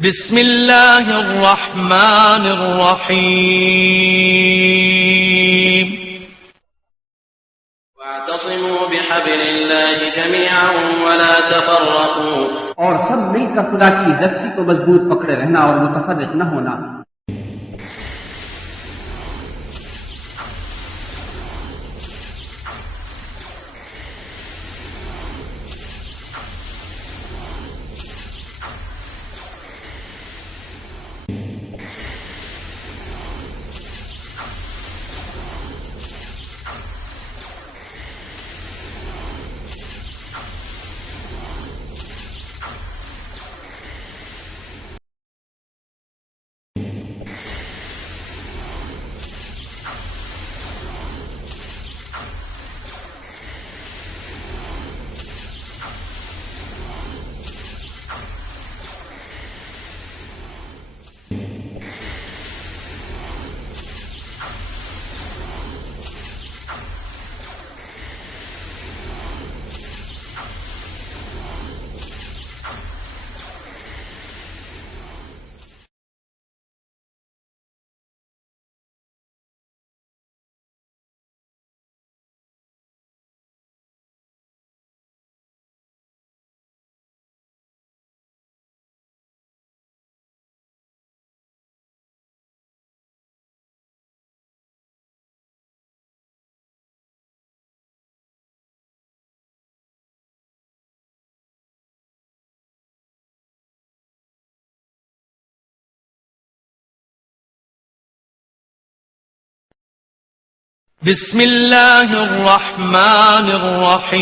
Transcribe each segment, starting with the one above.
بسم اللہ الرحمن الرحیم واعتصموا بحبل اللہ جميعا ولا تفرقوا، اور سب مل کر خدا کی رسی کو مضبوط پکڑے رہنا اور متفرق نہ ہونا۔ بسم اللہ الرحمن الرحیم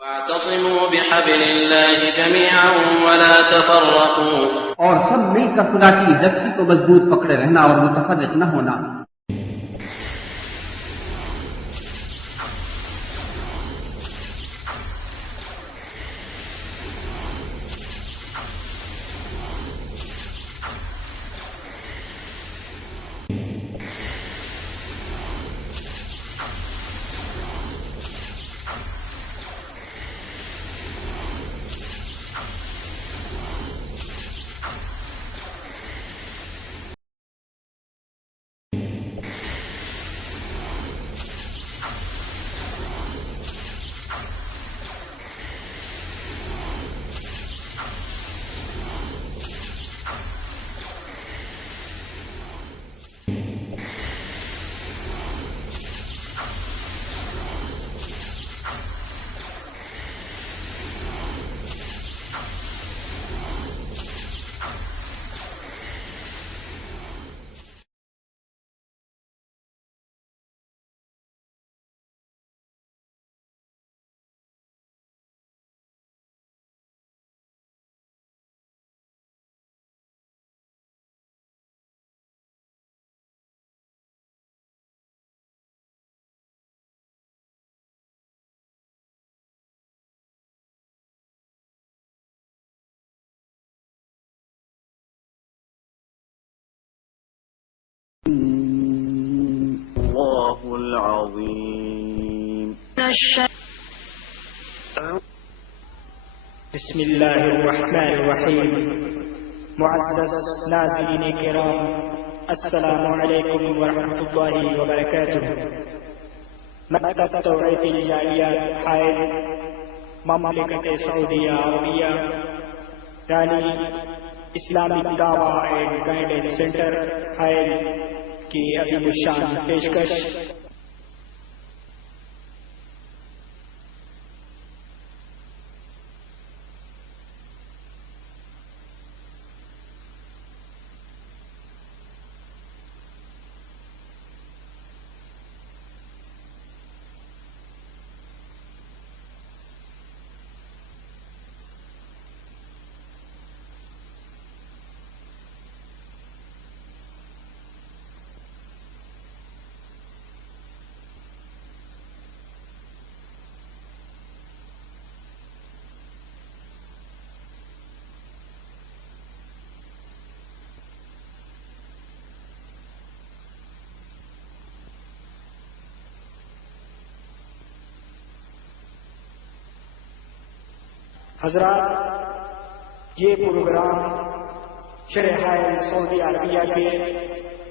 واعتصموا بحبل اللہ جميعا ولا تفرقوا، اور سب مل کر خدا کی رسی کو مضبوط پکڑے رہنا اور متفرق نہ ہونا۔ اللہ العظیم۔ بسم اللہ الرحمن الرحیم۔ معزز ناظرین کرام، السلام علیکم ورحمۃ اللہ وبرکاتہ۔ مکتب توحید الجالیات حائل مملکت سعودیہ عربیہ یعنی اسلامک دعویٰ اینڈ گائیڈنس سینٹر حائل کی عظیم الشان پیشکش حضرات، یہ پروگرام شرح سعودی عربیہ کے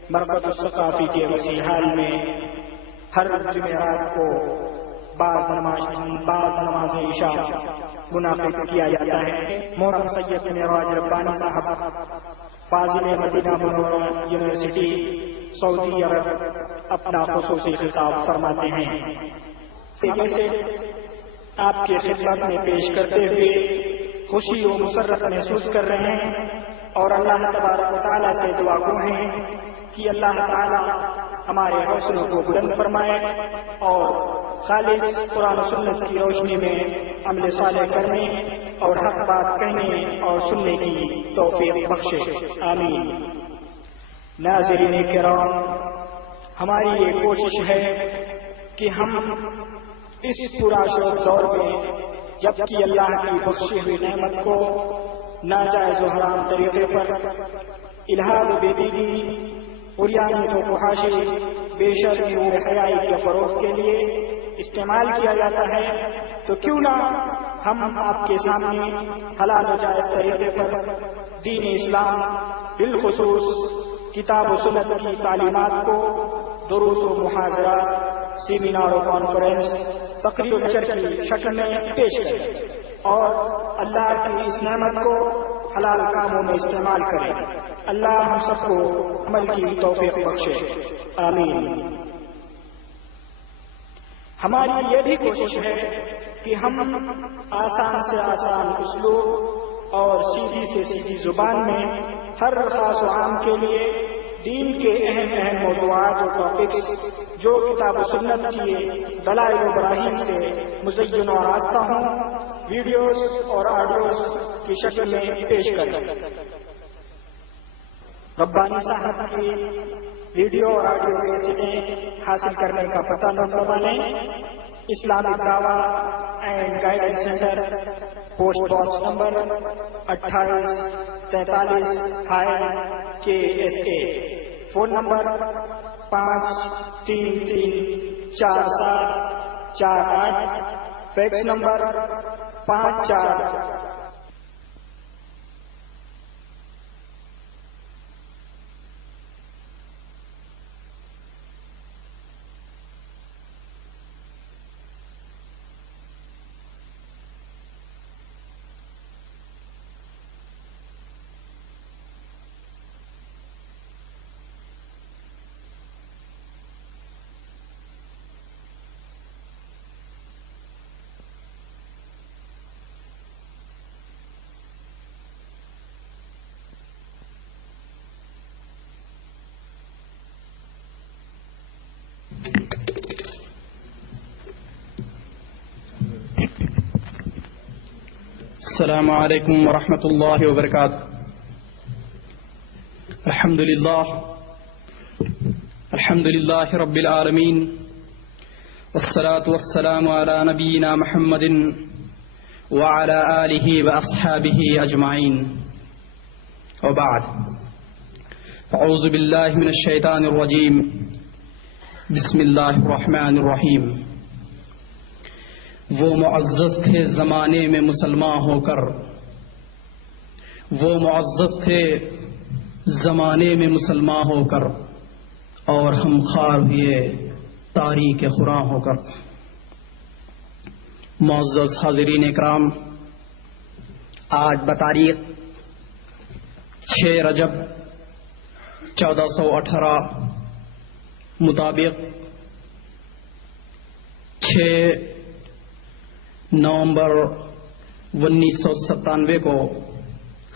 مرکز الثقافی کے وسیع حال میں ہر جمعرات کو بعد نماز عشاء منعقد کیا جاتا ہے۔ محترم سید معراج ربانی صاحب فاضل مدینہ منورہ یونیورسٹی سعودی عرب اپنا خصوصی خطاب فرماتے ہیں۔ سے آپ کی خدمت میں پیش کرتے ہوئے خوشی و مسرت محسوس کر رہے ہیں اور اللہ تبارک و تعالیٰ سے دعا گو ہیں کہ اللہ تعالیٰ ہمارے حوصلوں کو بلند فرمائے اور خالص قرآن و سنت کی روشنی میں عمل صالح کرنے اور حق بات کہنے اور سننے کی توفیق بخشے، آمین۔ ناظرین کرام، ہماری یہ کوشش ہے کہ ہم اس پرآشوب دور میں جبکہ اللہ کی بخشی ہوئی نعمت کو ناجائز و حرام طریقے پر الہاد و بے دینی، عریانی و فحاشی، بے شرمی و حیائی کے فروغ کے لیے استعمال کیا جاتا ہے، تو کیوں نہ ہم آپ کے سامنے حلال و جائز طریقے پر دین اسلام بالخصوص کتاب و سنت کی تعلیمات کو دروس و محاضرات، سیمینار و کانفرنس، تقریر و نشر کی شکل میں پیش کریں اور اللہ کی اس نعمت کو حلال کاموں میں استعمال کریں۔ اللہ ہم سب کو عمل کی توفیق بخشے، آمین۔ ہماری یہ بھی کوشش ہے کہ ہم آسان سے آسان اسلوب اور سیدھی سے سیدھی زبان میں ہر خاص و عام کے لیے دین کے اہم موضوعات اور ٹاپکس جو کتاب و سنت کی دلائل و براہین سے مزین و آراستہ ہوں، ویڈیوز اور آڈیوز کی شکل میں پیش کریں۔ ربانی صاحب کی ویڈیو اور آڈیو کیسٹیں حاصل کرنے کا پتہ نوٹ لیں۔ اسلامک دعویٰ and guidance centre, post box number 2843 KSA، phone number 533448، fax number 54۔ السلام علیکم ورحمۃ اللہ وبرکاتہ۔ الحمد للہ رب العالمین، والصلاة والسلام علی نبینا محمد وعلی آلہ واصحابہ اجمعین، وبعد، اعوذ باللہ من الشیطان الرجیم، بسم اللہ الرحمن الرحیم۔ وہ معزز تھے زمانے میں مسلمان ہو کر، وہ معزز تھے زمانے میں مسلمان ہو کر، اور ہم خوار ہوئے تاریخ خراں ہو کر۔ معزز حاضرین اکرام، آج بتاریخ 6 رجب 1418 مطابق 6 نومبر 1997 کو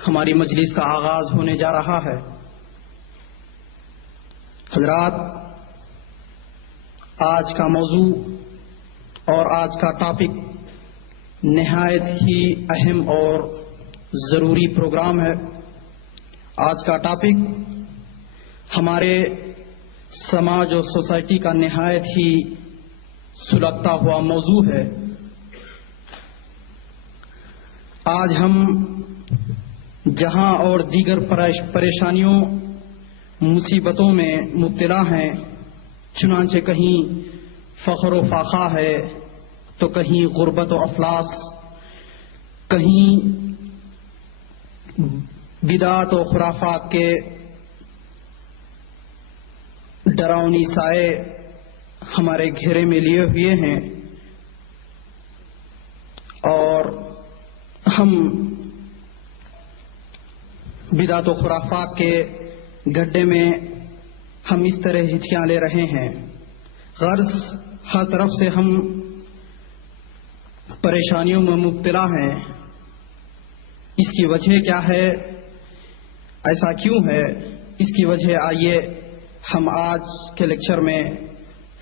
ہماری مجلس کا آغاز ہونے جا رہا ہے۔ حضرات، آج کا موضوع اور آج کا ٹاپک نہایت ہی اہم اور ضروری پروگرام ہے۔ آج کا ٹاپک ہمارے سماج اور سوسائٹی کا نہایت ہی سلگتا ہوا موضوع ہے۔ آج ہم جہاں اور دیگر پریشانیوں مصیبتوں میں مبتلا ہیں، چنانچہ کہیں فخر و فاخہ ہے تو کہیں غربت و افلاس، کہیں بدعت و خرافات کے ڈراؤنی سائے ہمارے گھیرے میں لیے ہوئے ہیں اور ہم بدعت و خرافات کے گڈھے میں ہم اس طرح ہچکیاں لے رہے ہیں. غرض ہر طرف سے ہم پریشانیوں میں مبتلا ہیں. اس کی وجہ کیا ہے؟ ایسا کیوں ہے؟ اس کی وجہ آئیے ہم آج کے لیکچر میں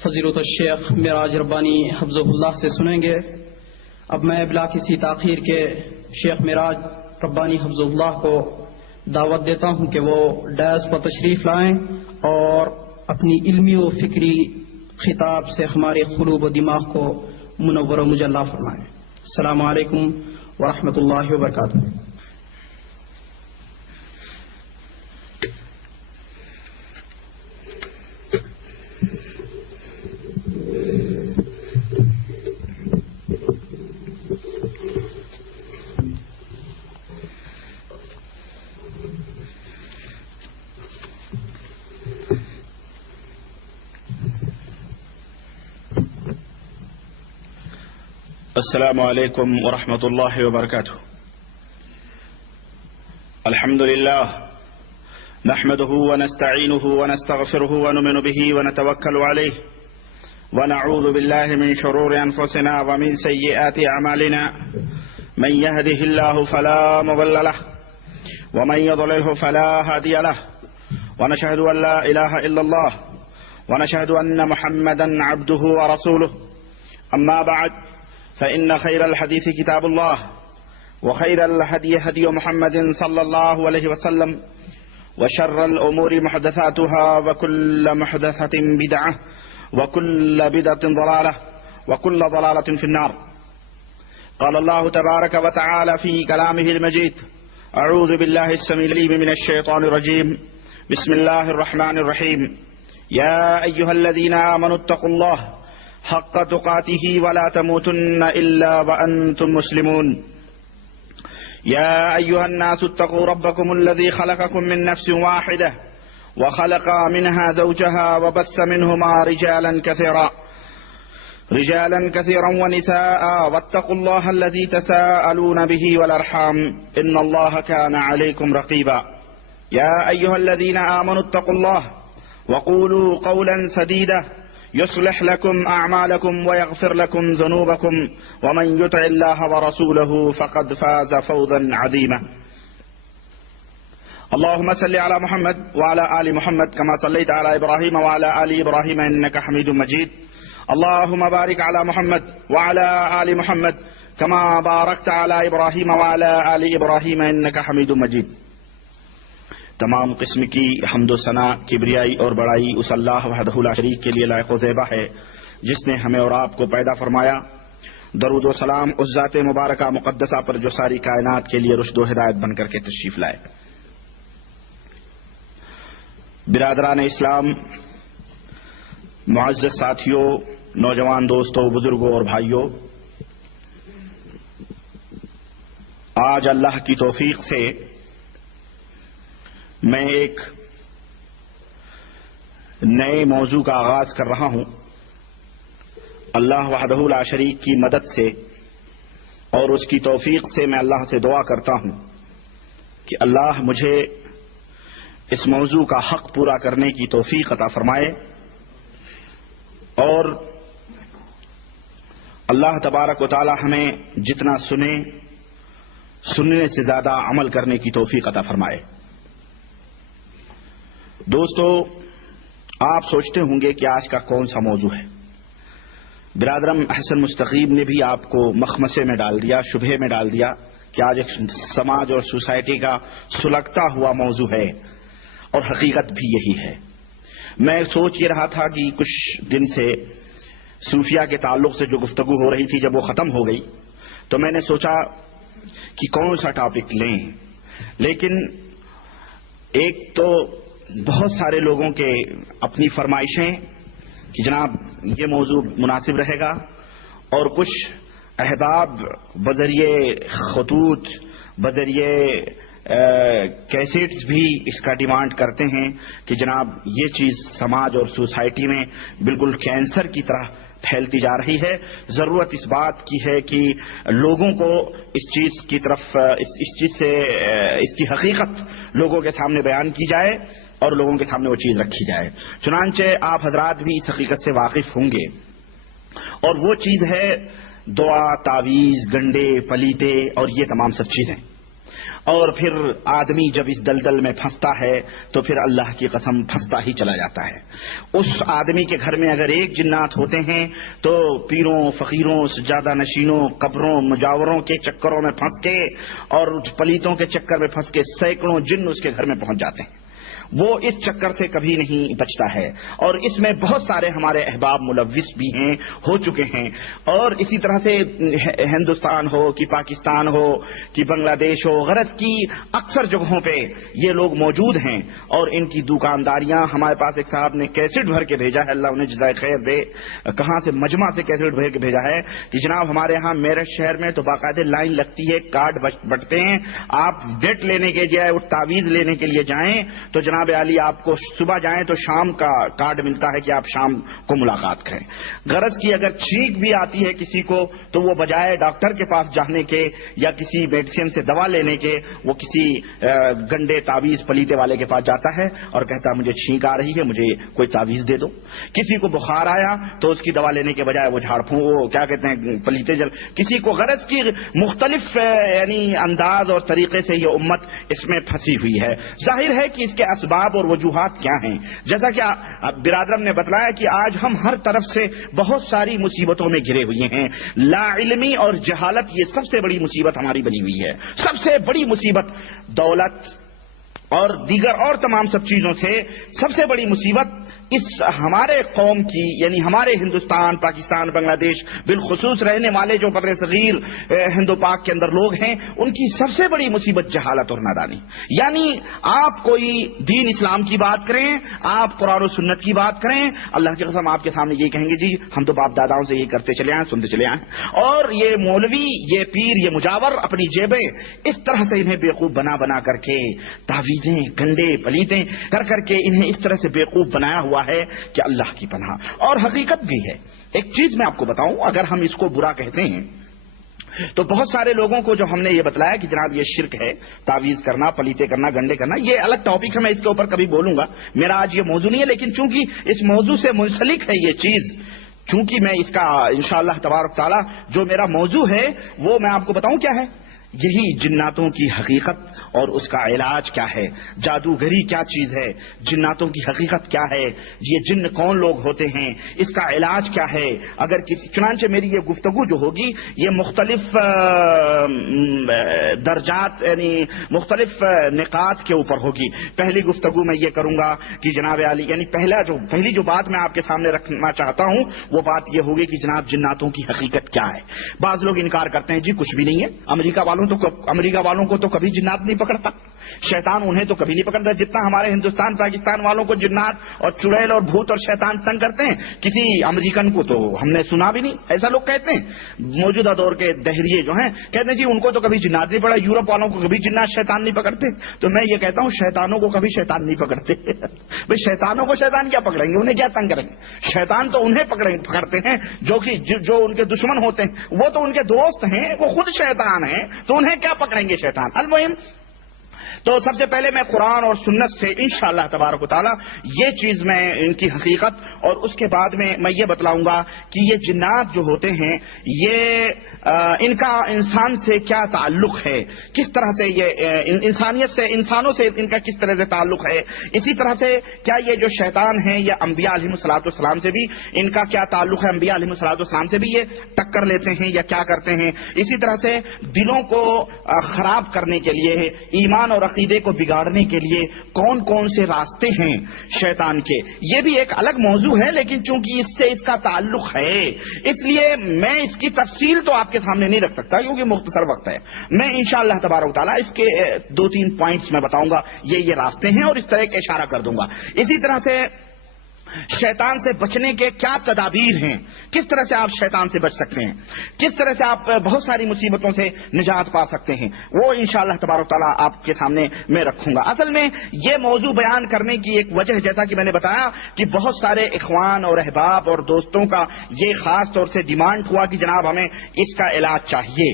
فضیلت الشیخ معراج ربانی حفظہ اللہ سے سنیں گے. اب میں بلا کسی تاخیر کے شیخ معراج ربانی حفظہ اللہ کو دعوت دیتا ہوں کہ وہ ڈائز پر تشریف لائیں اور اپنی علمی و فکری خطاب سے ہمارے قلوب و دماغ کو منور و مجلہ فرمائیں. السلام علیکم ورحمۃ اللہ وبرکاتہ. السلام علیکم ورحمۃ اللہ وبرکاتہ. الحمد للہ نحمده ونستعینه ونستغفره ونؤمن به ونتوکل علیہ ونعوذ باللہ من شرور انفسنا ومن سیئات اعمالنا من يهده الله فلا مضل له ومن يضلله فلا هادي له ونشهد ان لا اله الا الله ونشهد ان محمدا عبده ورسوله. اما بعد فإن خير الحديث كتاب الله وخير الهدي هدي محمد صلى الله عليه وسلم وشر الأمور محدثاتها وكل محدثة بدعة وكل بدعة ضلالة وكل ضلالة في النار. قال الله تبارك وتعالى في كلامه المجيد: أعوذ بالله السميع العليم من الشيطان الرجيم. بسم الله الرحمن الرحيم. يا أيها الذين آمنوا اتقوا الله حق تقاته ولا تموتن إلا وأنتم مسلمون. يا أيها الناس اتقوا ربكم الذي خلقكم من نفس واحدة وخلق منها زوجها وبث منهما رجالا كثيرا ونساء واتقوا الله الذي تساءلون به والأرحام إن الله كان عليكم رقيبا. يا أيها الذين آمنوا اتقوا الله وقولوا قولا سديدا يصلح لكم أعمالكم ويغفر لكم ذنوبكم ومن يطع الله ورسوله فقد فاز فوزا عظيما. اللهم صل على محمد وعلى آل محمد كما صليت على إبراهيم وعلى آل إبراهيم إنك حميد مجيد. اللهم بارك على محمد وعلى آل محمد كما باركت على إبراهيم وعلى آل إبراهيم إنك حميد مجيد. تمام قسم کی حمد و ثنا، کبریائی اور بڑائی اس اللہ وحدہ لا شریک کے لیے لائق و زیبہ ہے جس نے ہمیں اور آپ کو پیدا فرمایا. درود و سلام اس ذات مبارکہ مقدسہ پر جو ساری کائنات کے لیے رشد و ہدایت بن کر کے تشریف لائے. برادران اسلام، معزز ساتھیوں، نوجوان دوستوں، بزرگوں اور بھائیوں، آج اللہ کی توفیق سے میں ایک نئے موضوع کا آغاز کر رہا ہوں. اللہ وحدہ لا شریک کی مدد سے اور اس کی توفیق سے میں اللہ سے دعا کرتا ہوں کہ اللہ مجھے اس موضوع کا حق پورا کرنے کی توفیق عطا فرمائے اور اللہ تبارک و تعالی ہمیں جتنا سننے سے زیادہ عمل کرنے کی توفیق عطا فرمائے. دوستو، آپ سوچتے ہوں گے کہ آج کا کون سا موضوع ہے. برادرم احسن مستقیم نے بھی آپ کو مخمسے میں ڈال دیا، شبہے میں ڈال دیا کہ آج ایک سماج اور سوسائٹی کا سلگتا ہوا موضوع ہے اور حقیقت بھی یہی ہے. میں سوچ یہ رہا تھا کہ کچھ دن سے صوفیہ کے تعلق سے جو گفتگو ہو رہی تھی جب وہ ختم ہو گئی تو میں نے سوچا کہ کون سا ٹاپک لیں، لیکن ایک تو بہت سارے لوگوں کے اپنی فرمائشیں کہ جناب یہ موضوع مناسب رہے گا، اور کچھ احباب بذریعے خطوط، بذریعے کیسٹس بھی اس کا ڈیمانڈ کرتے ہیں کہ جناب یہ چیز سماج اور سوسائٹی میں بالکل کینسر کی طرح پھیلتی جا رہی ہے. ضرورت اس بات کی ہے کہ لوگوں کو اس چیز کی طرف اس چیز سے اس کی حقیقت لوگوں کے سامنے بیان کی جائے اور لوگوں کے سامنے وہ چیز رکھی جائے. چنانچہ آپ حضرات بھی اس حقیقت سے واقف ہوں گے، اور وہ چیز ہے دعا، تعویذ، گنڈے، پلیتے اور یہ تمام سب چیزیں. اور پھر آدمی جب اس دلدل میں پھنستا ہے تو پھر اللہ کی قسم پھنستا ہی چلا جاتا ہے. اس آدمی کے گھر میں اگر ایک جنات ہوتے ہیں تو پیروں، فقیروں، سجادہ نشینوں، قبروں، مجاوروں کے چکروں میں پھنس کے اور پلیتوں کے چکر میں پھنس کے سینکڑوں جن اس کے گھر میں پہنچ جاتے ہیں. وہ اس چکر سے کبھی نہیں بچتا ہے، اور اس میں بہت سارے ہمارے احباب ملوث بھی ہیں، ہو چکے ہیں. اور اسی طرح سے ہندوستان ہو کہ پاکستان ہو کہ بنگلہ دیش ہو، غرض کی اکثر جگہوں پہ یہ لوگ موجود ہیں، اور ان کی دکانداریاں. ہمارے پاس ایک صاحب نے کیسٹ بھر کے بھیجا ہے، اللہ انہیں جزائے خیر دے، کہاں سے مجمع سے کیسٹ بھر کے بھیجا ہے کہ جناب ہمارے ہاں میرٹھ شہر میں تو باقاعدہ لائن لگتی ہے، کارڈ بٹتے ہیں، آپ ڈیٹ لینے کے جائے وہ تعویذ لینے کے لیے جائیں تو جناب علی آپ کو صبح جائیں تو شام کا کارڈ ملتا ہے کہ آپ شام کو ملاقات کریں. غرض کی اگر چھینک بھی آتی ہے کسی کو تو وہ بجائے ڈاکٹر کے پاس جانے کے یا کسی میڈیسن سے دوا لینے کے وہ کسی گنڈے تعویذ پلیتے والے کے پاس جاتا ہے اور کہتا ہے مجھے چھینک آ رہی ہے، مجھے کوئی تعویذ دے دو. کسی کو بخار آیا تو اس کی دوا لینے کے بجائے وہ جھاڑ پھونک وہ کیا کہتے ہیں پلیتے جل. کسی کو غرض کی مختلف یعنی انداز اور طریقے سے یہ امت اس میں پھنسی ہوئی ہے. ظاہر ہے کہ اس کے اسباب اور وجوہات کیا ہیں. جیسا کہ برادرم نے بتلایا کہ آج ہم ہر طرف سے بہت ساری مصیبتوں میں گھرے ہوئے ہیں. لا علمی اور جہالت یہ سب سے بڑی مصیبت ہماری بنی ہوئی ہے. سب سے بڑی مصیبت دولت اور دیگر اور تمام سب چیزوں سے سب سے بڑی مصیبت اس ہمارے قوم کی یعنی ہمارے ہندوستان، پاکستان، بنگلہ دیش بالخصوص رہنے والے جو بر صغیر ہند و پاک کے اندر لوگ ہیں ان کی سب سے بڑی مصیبت جہالت اور نادانی. یعنی آپ کوئی دین اسلام کی بات کریں، آپ قرآن و سنت کی بات کریں، اللہ کی قسم آپ کے سامنے یہ کہیں گے جی ہم تو باپ داداؤں سے یہ کرتے چلے آئے، سنتے چلے آئے. اور یہ مولوی، یہ پیر، یہ مجاور اپنی جیبیں اس طرح سے انہیں بیوقوف بنا کر کے تعویذیں، گنڈے، پلیتیں کر کے انہیں اس طرح سے بیوقوف بنایا ہوا ہے کہ اللہ کی پناہ. اور حقیقت بھی ہے. ایک چیز میں آپ کو بتاؤں، اگر ہم اس کو برا کہتے ہیں تو بہت سارے لوگوں کو جو ہم نے یہ بتلایا کہ جناب یہ شرک ہے، تعویذ کرنا، پلیتے کرنا، گنڈے کرنا، یہ الگ ٹاپک ہے، میں اس کے اوپر کبھی بولوں گا، میرا آج یہ موضوع نہیں ہے. لیکن چونکہ اس موضوع سے منسلک ہے یہ چیز، چونکہ میں اس کا انشاءاللہ تبارک تعالی جو میرا موضوع ہے وہ میں آپ کو بتاؤں کیا ہے. یہی جناتوں کی حقیقت اور اس کا علاج کیا ہے. جادوگری کیا چیز ہے، جناتوں کی حقیقت کیا ہے، یہ جن کون لوگ ہوتے ہیں، اس کا علاج کیا ہے. اگر کسی چنانچہ میری یہ گفتگو جو ہوگی یہ مختلف درجات یعنی مختلف نکات کے اوپر ہوگی. پہلی گفتگو میں یہ کروں گا کہ جناب علی یعنی پہلی جو بات میں آپ کے سامنے رکھنا چاہتا ہوں وہ بات یہ ہوگی کہ جناب جناتوں کی حقیقت کیا ہے. بعض لوگ انکار کرتے ہیں جی کچھ بھی نہیں ہے، امریکہ والوں کو تو کبھی جنات نہیں پکڑتا، شیطان انہیں تو کبھی نہیں پکڑتا جتنا ہمارے ہندوستان پاکستان والوں کو جنات اور چڑیل اور بھوت اور شیطان تنگ کرتے ہیں. کسی امریکن کو تو ہم نے سنا بھی نہیں. ایسا لوگ کہتے ہیں. موجودہ دور کے دہریے جو ہیں کہتے ہیں جی ان کو تو کبھی جنات نہیں پکڑا، یورپ والوں کو کبھی جنات شیطان نہیں پکڑتے. تو میں یہ کہتا ہوں شیطانوں کو کبھی شیطان نہیں پکڑتے. بھائی شیطانوں کو شیطان کیا پکڑیں گے، انہیں کیا تنگ کریں گے. شیطان تو انہیں پکڑتے ہیں جو ان کے دشمن ہوتے ہیں، وہ تو ان کے دوست ہیں، وہ خود شیطان ہیں، تو انہیں کیا پکڑیں گے شیطان. المہم تو سب سے پہلے میں قرآن اور سنت سے انشاءاللہ تبارک و تعالی یہ چیز میں ان کی حقیقت اور اس کے بعد میں یہ بتلاؤں گا کہ یہ جنات جو ہوتے ہیں یہ ان کا انسان سے کیا تعلق ہے، کس طرح سے یہ انسانیت سے انسانوں سے ان کا کس طرح سے تعلق ہے. اسی طرح سے کیا یہ جو شیطان ہیں یہ انبیاء علیہ الصلوۃ والسلام سے بھی ان کا کیا تعلق ہے، انبیاء علیہ الصلوۃ والسلام سے بھی یہ ٹکر لیتے ہیں یا کیا کرتے ہیں. اسی طرح سے دلوں کو خراب کرنے کے لیے، ایمان اور عقیدے کو بگاڑنے کے لیے کون کون سے راستے ہیں شیطان کے، یہ بھی ایک الگ موضوع ہے. لیکن چونکہ اس سے اس کا تعلق ہے اس لیے میں اس کی تفصیل تو آپ کے سامنے نہیں رکھ سکتا کیونکہ مختصر وقت ہے. میں انشاءاللہ تبارک و تعالی اس کے 2-3 پوائنٹس میں بتاؤں گا، یہ راستے ہیں اور اس طرح کا اشارہ کر دوں گا. اسی طرح سے شیطان سے بچنے کے کیا تدابیر ہیں، کس طرح سے آپ شیطان سے بچ سکتے ہیں، کس طرح سے آپ بہت ساری مصیبتوں سے نجات پا سکتے ہیں، وہ انشاءاللہ تبارک تعالیٰ آپ کے سامنے میں رکھوں گا۔ اصل میں یہ موضوع بیان کرنے کی ایک وجہ، جیسا کہ میں نے بتایا کہ بہت سارے اخوان اور احباب اور دوستوں کا یہ خاص طور سے ڈیمانڈ ہوا کہ جناب ہمیں اس کا علاج چاہیے۔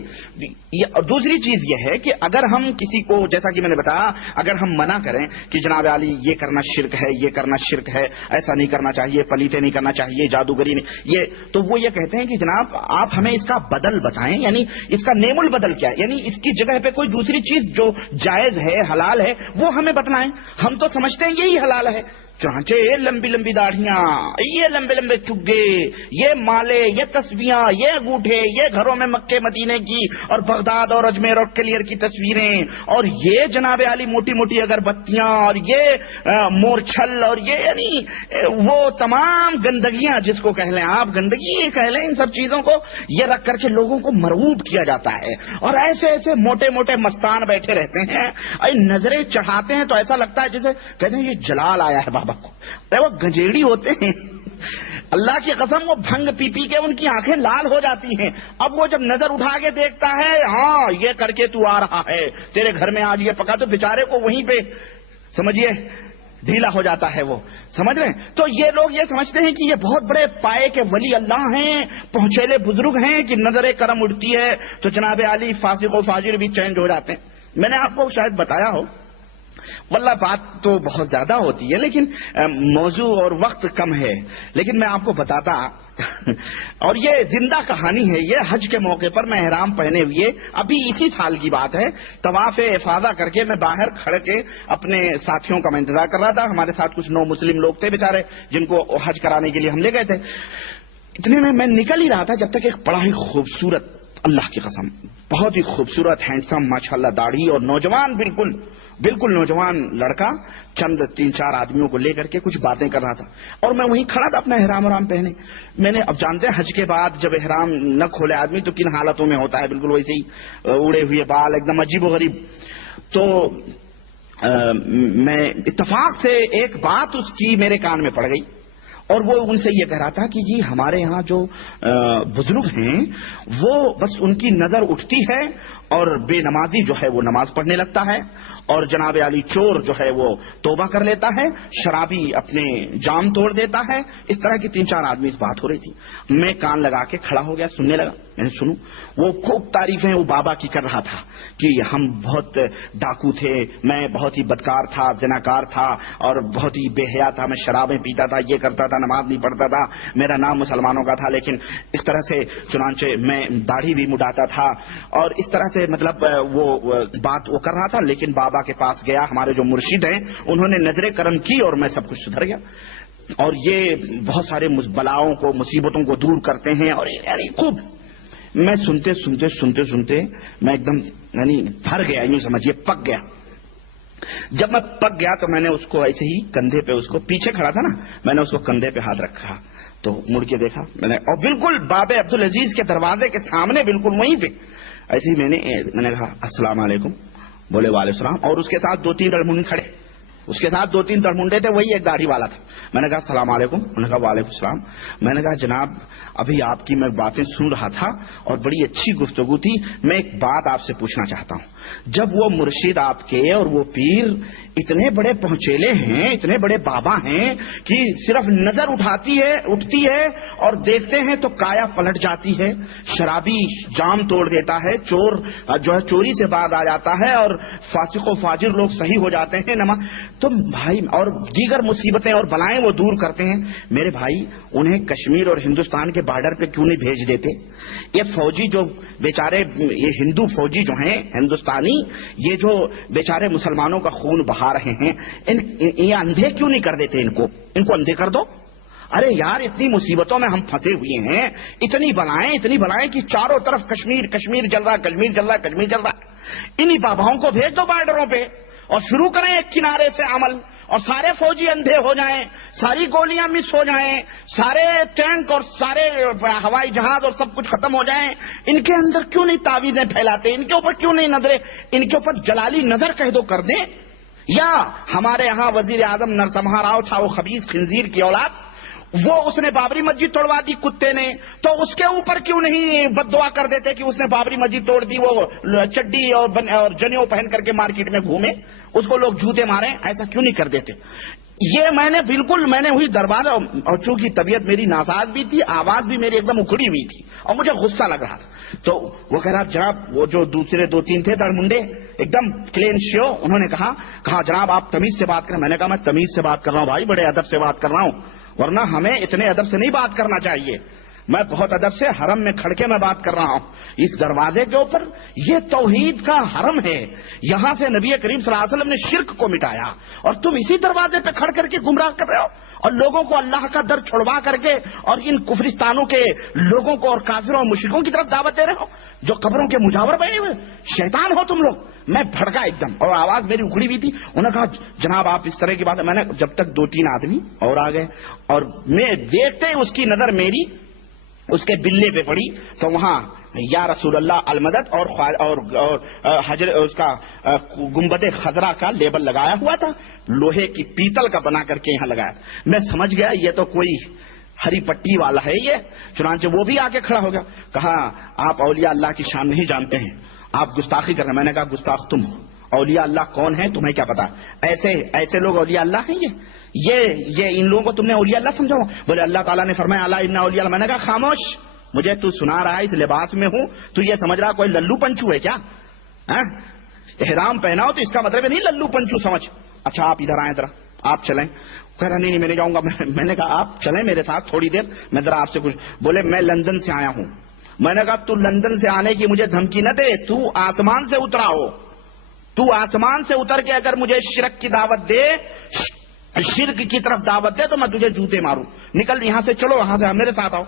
دوسری چیز یہ ہے کہ اگر ہم کسی کو، جیسا کہ میں نے بتایا، اگر ہم منع کریں کہ جناب علی یہ کرنا شرک ہے، یہ کرنا شرک ہے، ایسا نہیں کرنا چاہیے، پلیتے نہیں کرنا چاہیے، جادوگری نہیں، یہ تو وہ یہ کہتے ہیں کہ جناب آپ ہمیں اس کا بدل بتائیں، یعنی اس کا نیم البدل کیا ہے، یعنی اس کی جگہ پہ کوئی دوسری چیز جو جائز ہے، حلال ہے، وہ ہمیں بتلائیں۔ ہم تو سمجھتے ہیں یہی حلال ہے، چنانچہ یہ لمبی لمبی داڑھیاں، یہ لمبے لمبے چگے، یہ مالے، یہ تسبیحاں، یہ انگوٹھے، یہ گھروں میں مکے مدینے کی اور بغداد اور اجمیر اور کلیر کی تصویریں، اور یہ جناب علی موٹی موٹی اگربتیاں، اور یہ مورچھل، اور یہ یعنی وہ تمام گندگیاں جس کو کہہ لیں آپ، گندگی کہہ لیں، ان سب چیزوں کو یہ رکھ کر کے لوگوں کو مرغوب کیا جاتا ہے، اور ایسے ایسے موٹے موٹے مستان بیٹھے رہتے ہیں، نظریں چڑھاتے ہیں تو ایسا لگتا ہے جیسے کہتے ہیں یہ جلال آیا ہے بابا کو۔ وہ گنجیڑی ہوتے ہیں، اللہ کی قسم، وہ بھنگ پی پی کے ان کی آنکھیں لال ہو جاتی ہیں۔ اب وہ جب نظر اٹھا کے دیکھتا ہے، ہاں یہ کر کے تو آ رہا ہے، تیرے گھر میں آج یہ پکا، تو بیچارے کو وہیں پہ سمجھیے ڈھیلا ہو جاتا ہے، وہ سمجھ رہے ہیں۔ تو یہ لوگ یہ سمجھتے ہیں کہ یہ بہت بڑے پائے کے ولی اللہ ہیں، پہنچیلے بزرگ ہیں، کہ نظر کرم اٹھتی ہے تو جناب علی فاسق و فاجر بھی چینج ہو جاتے ہیں۔ میں نے آپ کو شاید بتایا ہو، واللہ بات تو بہت زیادہ ہوتی ہے، لیکن موضوع اور وقت کم ہے، لیکن میں آپ کو بتاتا اور یہ زندہ کہانی ہے۔ یہ حج کے موقع پر میں احرام پہنے ہوئے، ابھی اسی سال کی بات ہے، طواف افاضہ کر کے میں باہر کھڑ کے اپنے ساتھیوں کا میں انتظار کر رہا تھا۔ ہمارے ساتھ کچھ نو مسلم لوگ تھے بیچارے، جن کو حج کرانے کے لیے ہم لے گئے تھے۔ اتنے میں نکل ہی رہا تھا جب تک ایک بڑا ہی خوبصورت، اللہ کی قسم بہت ہی خوبصورت، ہینڈسم، ماشاءاللہ داڑھی اور نوجوان، بالکل نوجوان لڑکا چند 3-4 آدمیوں کو لے کر کے کچھ باتیں کر رہا تھا، اور میں وہیں کھڑا تھا اپنا احرام پہنے۔ میں نے، اب جانتے ہیں حج کے بعد جب احرام نہ کھولے آدمی تو کن حالتوں میں ہوتا ہے، بالکل ویسے ہی اڑے ہوئے بال، ایک دم عجیب و غریب۔ تو میں اتفاق سے ایک بات اس کی میرے کان میں پڑ گئی، اور وہ ان سے یہ کہہ رہا تھا کہ جی ہمارے یہاں جو بزرگ ہیں وہ بس ان کی نظر اٹھتی ہے اور بے نمازی جو ہے وہ نماز پڑھنے لگتا ہے، اور جناب علی چور جو ہے وہ توبہ کر لیتا ہے، شرابی اپنے جام توڑ دیتا ہے۔ اس طرح کی 3-4 آدمی اس بات ہو رہی تھی۔ میں کان لگا کے کھڑا ہو گیا، سننے لگا۔ میں نے سنوں، وہ خوب تعریفیں وہ بابا کی کر رہا تھا کہ ہم بہت ڈاکو تھے، میں بہت ہی بدکار تھا، زناکار تھا، اور بہت ہی بے حیا تھا، میں شرابیں پیتا تھا، یہ کرتا تھا، نماز نہیں پڑھتا تھا، میرا نام مسلمانوں کا تھا، لیکن اس طرح سے چنانچہ میں داڑھی بھی مڈاتا تھا، اور اس طرح سے مطلب وہ بات وہ کر رہا تھا۔ لیکن بابا کے پاس گیا، ہمارے جو مرشد ہیں انہوں نے نظر کرم کی اور میں سب کچھ سدھر گیا، اور یہ بہت سارے بلاؤں کو، مصیبتوں کو دور کرتے ہیں، اور یعنی خوب میں سنتے میں ایک دم یعنی بھر گیا، یوں سمجھیے پک گیا۔ جب میں پک گیا تو میں نے اس کو ایسے ہی کندھے پہ، اس کو پیچھے کھڑا تھا نا، میں نے اس کو کندھے پہ ہاتھ رکھا تو مڑ کے دیکھا میں نے، اور بالکل بابے عبدالعزیز کے دروازے کے سامنے، بالکل وہیں پہ ایسے ہی میں نے کہا السلام علیکم، بولے وعلیکم السلام، اور اس کے ساتھ 2-3 دڑمنڈے کھڑے، اس کے ساتھ 2-3 دڑمنڈے تھے، وہی ایک داڑھی والا تھا۔ میں نے کہا السلام علیکم، انہوں نے کہا وعلیکم السلام۔ میں نے کہا جناب ابھی آپ کی میں باتیں سن رہا تھا اور بڑی اچھی گفتگو تھی، میں ایک بات آپ سے پوچھنا چاہتا ہوں۔ جب وہ مرشد آپ کے اور وہ پیر اتنے بڑے پہنچیلے ہیں، اتنے بڑے بابا ہیں کہ صرف نظر اٹھتی ہے اور دیکھتے ہیں تو کایا پلٹ جاتی ہے، شرابی جام توڑ دیتا ہے، چور جو ہے چوری سے باز آ جاتا ہے، اور فاسق و فاجر لوگ صحیح ہو جاتے ہیں، تو بھائی اور دیگر مصیبتیں اور بلائیں وہ دور کرتے ہیں، میرے بھائی انہیں کشمیر اور ہندوستان کے بارڈر پہ کیوں نہیں بھیج دیتے؟ یہ فوجی جو بیچارے، یہ ہندو فوجی جو ہیں ہندوستانی، یہ جو بیچارے مسلمانوں کا خون بہا رہے ہیں، یہ اندھے کیوں نہیں کر دیتے؟ ان کو اندھے کر دو۔ ارے یار اتنی مصیبتوں میں ہم پھنسے ہوئے ہیں، اتنی بلائیں کہ چاروں طرف کشمیر جل رہا، انہی باباؤں کو بھیج دو بارڈروں پہ اور شروع کریں ایک کنارے سے عمل، اور سارے فوجی اندھے ہو جائیں، ساری گولیاں مس ہو جائیں، سارے ٹینک اور سارے ہوائی جہاز اور سب کچھ ختم ہو جائیں۔ ان کے اندر کیوں نہیں تعویذیں پھیلاتے؟ ان کے اوپر کیوں نہیں نظریں، ان کے اوپر جلالی نظر کہہ دو کر دیں، یا ہمارے یہاں وزیر اعظم نرسمہا راؤ تھا، وہ خبیث خنزیر کی اولاد، وہ اس نے بابری مسجد توڑوا دی کتے نے، تو اس کے اوپر کیوں نہیں بد دعا کر دیتے کہ اس نے بابری مسجد توڑ دی، وہ چڈی اور جنیو پہن کر کے مارکیٹ میں گھومے، اس کو لوگ جوتے مارے، ایسا کیوں نہیں کر دیتے؟ یہ میں نے ہوئی دروازہ، اور چونکہ طبیعت میری ناساز بھی تھی، آواز بھی میری ایک دم اکھڑی ہوئی تھی اور مجھے غصہ لگ رہا تھا، تو وہ کہہ رہا جناب، وہ جو دوسرے 2-3 تھے دڑمنڈے ایک دم کلین شیو، انہوں نے کہا جناب آپ تمیز سے بات کریں۔ میں نے کہا میں تمیز سے بات کر رہا ہوں بھائی، بڑے ادب سے بات کر رہا ہوں، ورنہ ہمیں اتنے ادب سے نہیں بات کرنا چاہیے، میں بہت ادب سے حرم میں کھڑ کے میں بات کر رہا ہوں، اس دروازے کے اوپر یہ توحید کا حرم ہے، یہاں سے نبی کریم صلی اللہ علیہ وسلم نے شرک کو مٹایا، اور تم اسی دروازے پہ کھڑ کر کے گمراہ کر رہے ہو اور لوگوں کو اللہ کا در چھڑوا کر کے اور ان کفرستانوں کے لوگوں کو اور کافروں اور مشرکوں کی طرف دعوت دے رہے ہو جو قبروں کے مجاور بنے ہوئے، شیطان ہو تم لوگ۔ میں بھڑکا ایک دم، اور آواز میری اکھڑی ہوئی تھی، انہوں نے کہا جناب آپ اس طرح کی بات ہے۔ میں نے جب تک 2-3 آدمی اور آ گئے، اور میں دیکھتے اس کی نظر میری اس کے بلے پہ پڑی، تو وہاں یا رسول اللہ المدد اور حجر اس کا گنبد خضرا کا لیبل لگایا ہوا تھا، لوہے کی پیتل کا بنا کر کے یہاں لگایا۔ میں سمجھ گیا یہ تو کوئی ہری پٹی والا ہے یہ، چنانچہ وہ بھی آ کے کھڑا ہو گیا، کہا آپ اولیاء اللہ کی شان نہیں جانتے ہیں، آپ گستاخی کر رہے ہیں۔ میں نے کہا گستاخ تم ہو، اولیاء اللہ کون ہیں تمہیں کیا پتا؟ ایسے لوگ اولیاء اللہ ہیں؟ یہ ان لوگوں کو تم نے اولیاء اللہ سمجھا؟ بولے اللہ تعالیٰ نے فرمایا الا ان اولیاء اللہ۔ میں نے کہا خاموش، مجھے تو سنا رہا ہے اس لباس میں ہوں، تو یہ سمجھ رہا کوئی للو پنچو ہے کیا؟ احرام پہنا ہو تو اس کا مطلب نہیں للو پنچو سمجھ۔ اچھا آپ ادھر آئیں ذرا، آپ چلیں۔ کہہ رہا نہیں میں نہیں جاؤں گا۔ میں نے کہا آپ چلیں میرے ساتھ تھوڑی دیر، میں ذرا آپ سے کچھ۔ بولے میں لندن سے آیا ہوں۔ میں نے کہا تو لندن سے آنے کی مجھے دھمکی نہ دے، تو آسمان سے اترا ہو، تو آسمان سے اتر کے اگر مجھے شرک کی دعوت دے، شرک کی طرف دعوت دے تو میں تجھے جوتے ماروں، نکل یہاں سے، چلو وہاں سے میرے ساتھ آؤ۔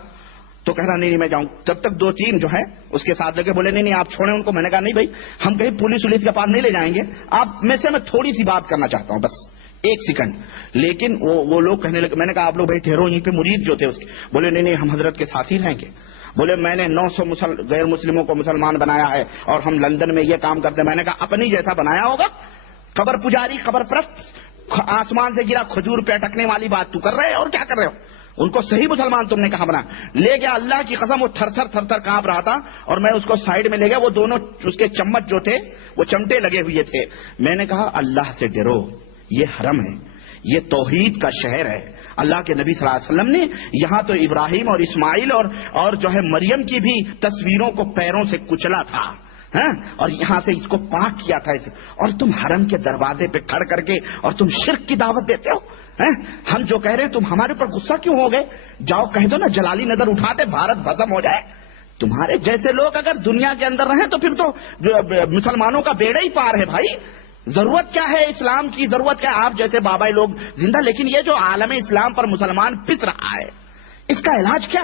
تو کہہ رہا نہیں میں جاؤں۔ جب تک 2-3 جو ہے اس کے ساتھ لگے، بولے نہیں آپ چھوڑیں ان کو۔ میں نے کہا نہیں بھائی ہم کہیں پولیس کے پاس نہیں لے جائیں گے، آپ میں سے میں تھوڑی سی بات کرنا چاہتا ہوں، بس 1 سیکنڈ۔ لیکن وہ لوگ کہنے لگے، میں نے کہا آپ لوگ بھائی ٹھہرو، یہیں پہ مرید جو تھے اس کے، بولے نہیں ہم حضرت کے ساتھ ہی رہیں گے۔ بولے میں نے 900 غیر مسلموں کو مسلمان بنایا ہے اور ہم لندن میں یہ کام کرتے ہیں۔ میں نے کہا اپنی جیسا بنایا ہوگا، قبر پجاری قبر پرست، آسمان سے گرا کھجور پہ اٹکنے والی بات تو کر رہے اور کیا کر رہے ہو؟ ان کو صحیح مسلمان تم نے کہاں بنا؟ لے گیا اللہ کی قسم، وہ تھر تھر کانپ رہا تھا، اور میں اس کو سائڈ میں لے گیا، وہ دونوں اس کے چمچ جو تھے وہ چمٹے لگے ہوئے تھے۔ میں نے کہا اللہ سے ڈرو، یہ حرم ہے، یہ توحید کا شہر ہے۔ اللہ کے نبی صلی اللہ علیہ وسلم نے یہاں تو ابراہیم اور اسماعیل اور جو ہے مریم کی بھی تصویروں کو پیروں سے کچلا تھا، اور یہاں سے اس کو پاک کیا تھا، اور تم حرم کے دروازے پہ کھڑ کر کے اور تم شرک کی دعوت دیتے ہو۔ ہم جو کہہ رہے ہیں تم ہمارے پر غصہ کیوں ہو گئے؟ جاؤ کہہ دو نا جلالی نظر اٹھاتے بھارت بھسم ہو جائے۔ تمہارے جیسے لوگ اگر دنیا کے اندر رہیں تو پھر تو مسلمانوں کا بیڑا ہی پار ہے بھائی۔ ضرورت کیا ہے اسلام کی؟ ضرورت کیا ہے آپ جیسے بابائی لوگ زندہ؟ لیکن یہ جو عالم اسلام پر مسلمان پس رہا ہے، اس کا علاج کیا؟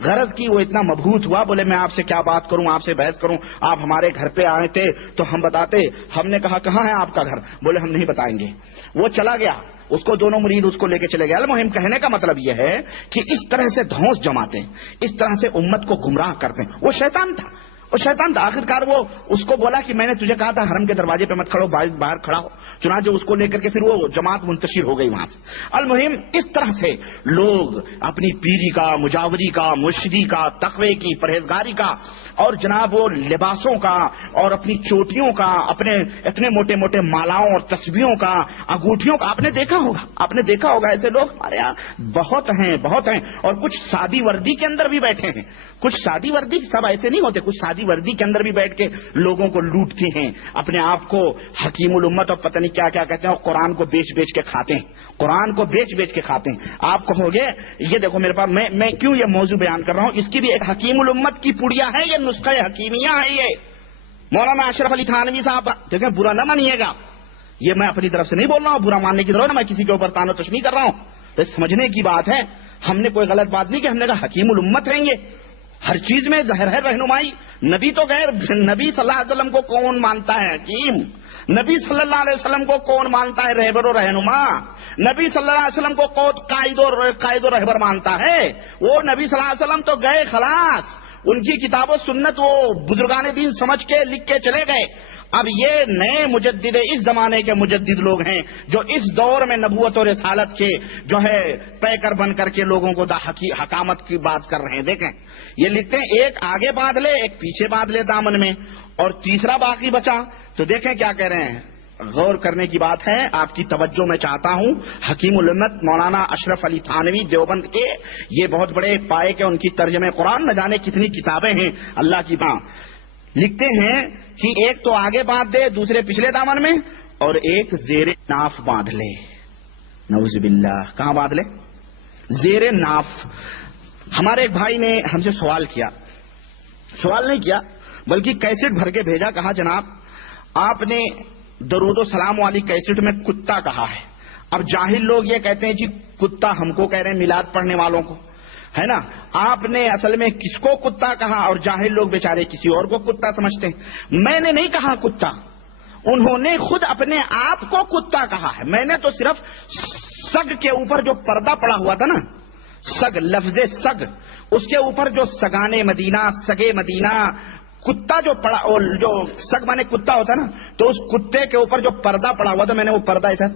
غرض کی وہ اتنا مبہوت ہوا، بولے میں آپ سے کیا بات کروں، آپ سے بحث کروں، آپ ہمارے گھر پہ آئے تھے تو ہم بتاتے۔ ہم نے کہا کہاں ہے آپ کا گھر؟ بولے ہم نہیں بتائیں گے۔ وہ چلا گیا، اس کو دونوں مرید اس کو لے کے چلے گئے۔ المہم کہنے کا مطلب یہ ہے کہ اس طرح سے دھونس جماتے ہیں، اس طرح سے امت کو گمراہ کرتے ہیں۔ وہ شیطان تھا، آخرکار وہ اس کو بولا کہ میں نے تجھے کہا تھا حرم کے دروازے پہ مت کھڑو، باہر کھڑا ہو، چنانچہ اس کو لے کر کے پھر وہ جماعت منتشر ہو گئی وہاں سے۔ المہم اس طرح سے لوگ اپنی پیری کا، مجاوری کا، مرشدی کا، تقوی کی، پرہیزگاری کا، اور جناب وہ لباسوں کا اور اپنی چوٹیوں کا، اپنے اتنے موٹے موٹے مالاؤں اور تسبیحوں کا، انگوٹھیوں کا، آپ نے دیکھا ہوگا ایسے لوگ ہمارے یہاں بہت ہیں، اور کچھ سادی وردی کے اندر بھی بیٹھے ہیں، کچھ سادی وردی، سب ایسے نہیں ہوتے، کچھ سادی وردی کے اندر بھی بیٹھ کے لوگوں کو لوٹتے ہیں، اپنے آپ کو حکیم الامت اور پتہ نہیں کیا کیا کہتے ہیں، اور قرآن کو بیچ کے کھاتے ہیں، آپ کہو گے یہ دیکھو میرے پاس، میں کیوں یہ موضوع بیان کر رہا ہوں، اس کی بھی ایک حکیم الامت کی پڑیا ہے، یہ نسخہ حکیمیہ ہے، یہ مولانا اشرف علی تھانوی صاحب، دیکھیں برا نہ مانیے گا، یہ میں اپنی طرف سے نہیں بول رہا ہوں، برا ماننے کی ضرورت، میں کسی کے اوپر تان و تشنیع کر رہا ہوں، تو سمجھنے کی بات ہے، ہم نے کوئی غلط بات نہیں کہ ہم نے کہا حکیم الامت رہیں گے، ہر چیز میں ظاہر ہے رہنمائی۔ نبی تو غیر، نبی صلی اللہ علیہ وسلم کو کون مانتا ہے حکیم؟ نبی صلی اللہ علیہ وسلم کو کون مانتا ہے رہبر و رہنما؟ نبی صلی اللہ علیہ وسلم کو قائد و رہبر مانتا ہے؟ وہ نبی صلی اللہ علیہ وسلم تو گئے خلاص، ان کی کتاب و سنت وہ بزرگان دین سمجھ کے لکھ کے چلے گئے، اب یہ نئے مجدد اس زمانے کے مجدد لوگ ہیں جو اس دور میں نبوت اور رسالت کے جو ہے پیکر بن کر کے لوگوں کو حکامت کی بات کر رہے ہیں. دیکھیں یہ لکھتے ہیں ایک آگے باندھ لے ایک پیچھے باندھ لے دامن میں اور تیسرا باقی بچا. تو دیکھیں کیا کہہ رہے ہیں, غور کرنے کی بات ہے. آپ کی توجہ میں چاہتا ہوں حکیم الامت مولانا اشرف علی تھانوی دیوبند کے, یہ بہت بڑے پائے کے ان کی ترجمہ قرآن نہ جانے کتنی کتابیں ہیں اللہ کی ماں. لکھتے ہیں کہ ایک تو آگے باندھ دے دوسرے پچھلے دامن میں اور ایک زیر ناف باندھ لے. نعوذ باللہ, کہاں باندھ لے؟ زیر ناف. ہمارے ایک بھائی نے ہم سے سوال نہیں کیا بلکہ کیسٹ بھر کے بھیجا. کہا جناب آپ نے درود و سلام والی کیسٹ میں کتا کہا ہے. اب جاہل لوگ یہ کہتے ہیں جی کتا ہم کو کہہ رہے ہیں میلاد پڑھنے والوں کو, ہے نا. آپ نے اصل میں کس کو کتا کہا اور جاہل لوگ بیچارے کسی اور کو کتا سمجھتے ہیں. میں نے نہیں کہا کتا, انہوں نے خود اپنے آپ کو کتا کہا ہے. میں نے تو صرف سگ کے اوپر جو پردہ پڑا ہوا تھا نا, سگ, لفظ سگ, اس کے اوپر جو سگانے مدینہ, سگے مدینہ, کتا جو پڑا, جو سگ مانے کتا ہوتا نا, تو اس کتے کے اوپر جو پردہ پڑا ہوا تھا میں نے وہ پردہ ادھر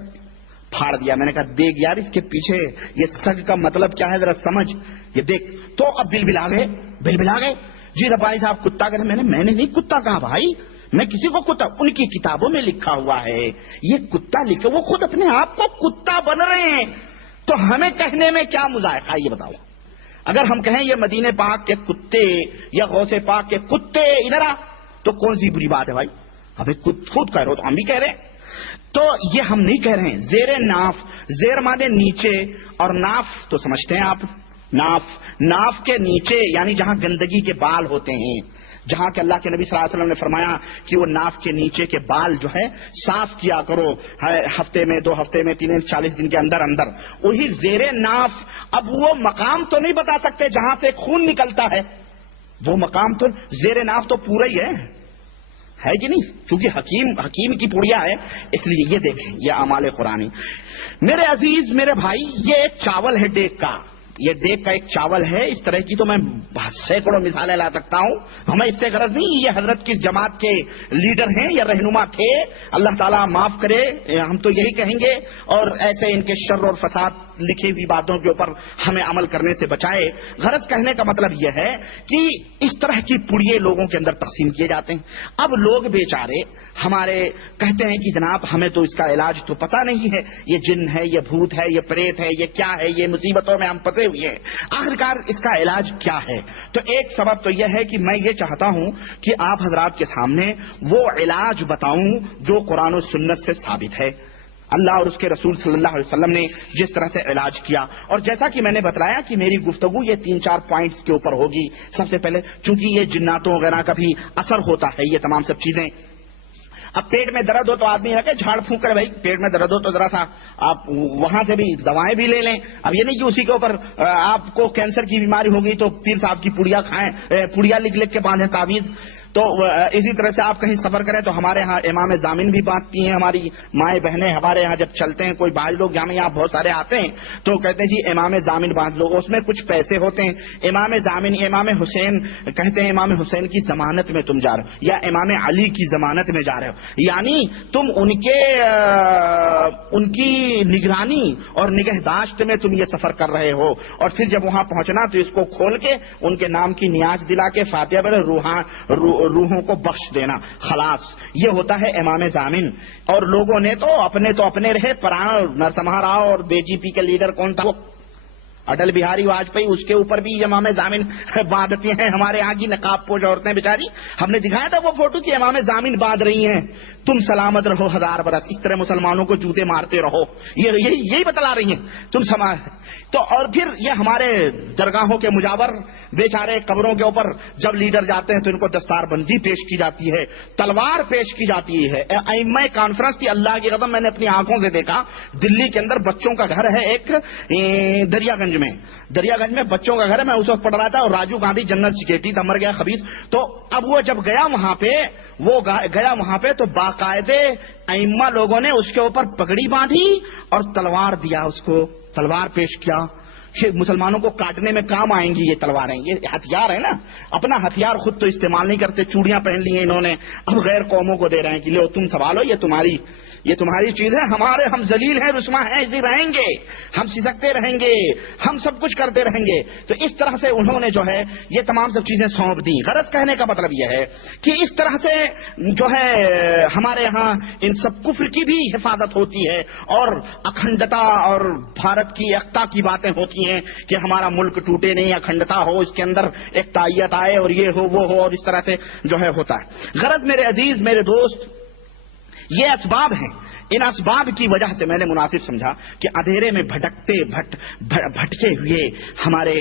پھاڑ دیا. میں نے کہا دیکھ یار اس کے پیچھے یہ سگ کا مطلب کیا ہے ذرا سمجھ, یہ دیکھ. تو اب بل بلا گئے جی ربانی صاحب کتا کہتے. میں نے نہیں کتا کہا بھائی, میں کسی کو کتا, ان کی کتابوں میں لکھا ہوا ہے یہ کتا لکھے, وہ خود اپنے آپ کو کتا بن رہے ہیں. تو ہمیں کہنے میں کیا مذائقہ یہ بتاؤ. اگر ہم کہیں یہ مدینے پاک کے کتے یا غوث پاک کے کتے ادھر آ, تو کون سی بری بات ہے بھائی؟ ابھی خود کہہ رہے ہو تو ہم بھی کہہ رہے ہیں. تو یہ ہم نہیں کہہ رہے ہیں. زیر ناف, زیر مانے نیچے, اور ناف تو سمجھتے ہیں آپ, ناف کے نیچے یعنی جہاں گندگی کے بال ہوتے ہیں, جہاں کہ اللہ کے نبی صلی اللہ علیہ وسلم نے فرمایا کہ وہ ناف کے نیچے کے بال جو ہے صاف کیا کرو ہفتے میں, 2 ہفتے میں, 40 دن کے اندر وہی زیر ناف. اب وہ مقام تو نہیں بتا سکتے جہاں سے خون نکلتا ہے, وہ مقام تو زیر ناف تو پورا ہی ہے کہ نہیں, چونکہ حکیم کی پڑیا ہے اس لیے. یہ دیکھیں یہ اعمال قرآنی. میرے عزیز میرے بھائی, یہ ایک چاول ہے دیگ کا, یہ دیگ کا ایک چاول ہے. اس طرح کی تو میں سینکڑوں مثالیں لا سکتا ہوں, ہمیں اس سے غرض نہیں. یہ حضرت کی جماعت کے لیڈر ہیں یا رہنما تھے, اللہ تعالیٰ معاف کرے, ہم تو یہی کہیں گے. اور ایسے ان کے شر اور فساد لکھی ہوئی باتوں کے اوپر ہمیں عمل کرنے سے بچائے. غرض کہنے کا مطلب یہ ہے کہ اس طرح کی پڑیے لوگوں کے اندر تقسیم کیے جاتے ہیں. اب لوگ بیچارے ہمارے کہتے ہیں کہ جناب ہمیں تو اس کا علاج تو پتہ نہیں ہے, یہ جن ہے, یہ بھوت ہے, یہ پریت ہے, یہ کیا ہے, یہ مصیبتوں میں ہم پھنسے ہوئے ہیں, آخرکار اس کا علاج کیا ہے؟ تو ایک سبب تو یہ ہے کہ میں یہ چاہتا ہوں کہ آپ حضرات کے سامنے وہ علاج بتاؤں جو قرآن و سنت سے ثابت ہے. اللہ اور اس کے رسول صلی اللہ علیہ وسلم نے جس طرح سے علاج کیا. اور جیسا کہ میں نے بتلایا کہ میری گفتگو یہ 3-4 پوائنٹس کے اوپر ہوگی. سب سے پہلے چونکہ یہ جناتوں وغیرہ کا بھی اثر ہوتا ہے, یہ تمام سب چیزیں. اب پیٹ میں درد ہو تو آدمی رکھے جھاڑ پھونک کرے, بھائی پیٹ میں درد ہو تو ذرا سا آپ وہاں سے بھی دوائیں بھی لے لیں. اب یہ نہیں کہ اسی کے اوپر آپ کو کینسر کی بیماری ہوگی تو پیر صاحب کی پڑیا کھائیں, پڑیا لکھ کے باندھیں تعویذ. تو اسی طرح سے آپ کہیں سفر کریں تو ہمارے ہاں امام ضامن بھی باندھتی ہیں. ہماری مائیں بہنیں ہمارے ہاں جب چلتے ہیں, کوئی بھائی لوگ یہاں بہت سارے آتے ہیں تو کہتے ہیں جی امام ضامن باندھ لو, اس میں کچھ پیسے ہوتے ہیں. امام ضامن, امام حسین کہتے ہیں امام حسین کی ضمانت میں تم جا رہے ہو یا امام علی کی ضمانت میں جا رہے ہو, یعنی تم ان کی نگرانی اور نگہداشت میں تم یہ سفر کر رہے ہو. اور پھر جب وہاں پہنچنا تو اس کو کھول کے ان کے نام کی نیاز دلا کے فاتحہ پڑھ, روحوں کو بخش دینا, خلاص. یہ ہوتا ہے امام ضامن. اور لوگوں نے تو اپنے رہے, پران نرسمہا راؤ اور بی جے پی کے لیڈر کون تھا, وہ اٹل بہاری واجپئی, اس کے اوپر بھی امام ضامن باندھتی ہیں. ہمارے یہاں کی نقاب پوش عورتیں بیچاری, ہم نے دکھایا تھا وہ فوٹو کہ امام ضامن باندھ رہی ہیں. تم سلامت رہو 1000 برس, اس طرح مسلمانوں کو جوتے مارتے رہو, یہی بتلا رہی ہیں تم تو. اور پھر یہ ہمارے درگاہوں کے مجاور بیچارے قبروں کے اوپر جب لیڈر جاتے ہیں تو ان کو دستار بندی پیش کی جاتی ہے, تلوار پیش کی جاتی ہے. ائمہ کانفرنس کی اللہ کی قسم میں نے اپنی آنکھوں سے دیکھا, دلی کے اندر بچوں کا گھر ہے ایک, دریا گنج میں بچوں کا گھر ہے. میں اس وقت پڑھ رہا تھا اور راجیو گاندھی جنرل سیکرٹری تھا, مر گیا خبیث. تو اب وہ جب گیا وہاں پہ تو باقاعدے ائمہ لوگوں نے اس کے اوپر پگڑی باندھی اور تلوار دیا, اس کو تلوار پیش کیا. مسلمانوں کو کاٹنے میں کام آئیں گی یہ تلواریں، یہ ہتھیار ہے نا، اپنا ہتھیار خود تو استعمال نہیں کرتے، چوڑیاں پہن لی ہیں انہوں نے، اب غیر قوموں کو دے رہے ہیں کہ لو تم سنبھالو، یہ تمہاری چیز ہے، ہم ذلیل ہیں، رسوا ہیں، ایسے رہیں گے، ہم سسکتے رہیں گے، ہم سب کچھ کرتے رہیں گے۔ تو اس طرح سے انہوں نے جو ہے یہ تمام سب چیزیں سونپ دی۔ غرض کہنے کا مطلب یہ ہے کہ اس طرح سے جو ہے ہمارے ہاں ان سب کفر کی بھی حفاظت ہوتی ہے اور اکھنڈتا اور بھارت کی ایکتا کی باتیں ہوتی ہیں کہ ہمارا ملک ٹوٹے نہیں، اکھنڈتا ہو، اس کے اندر ایکتائیت آئے اور یہ ہو وہ ہو، اور اس طرح سے جو ہے ہوتا ہے۔ غرض میرے عزیز، میرے دوست، یہ اسباب ہیں۔ ان اسباب کی وجہ سے میں نے مناسب سمجھا کہ اندھیرے میں بھٹکے ہوئے ہمارے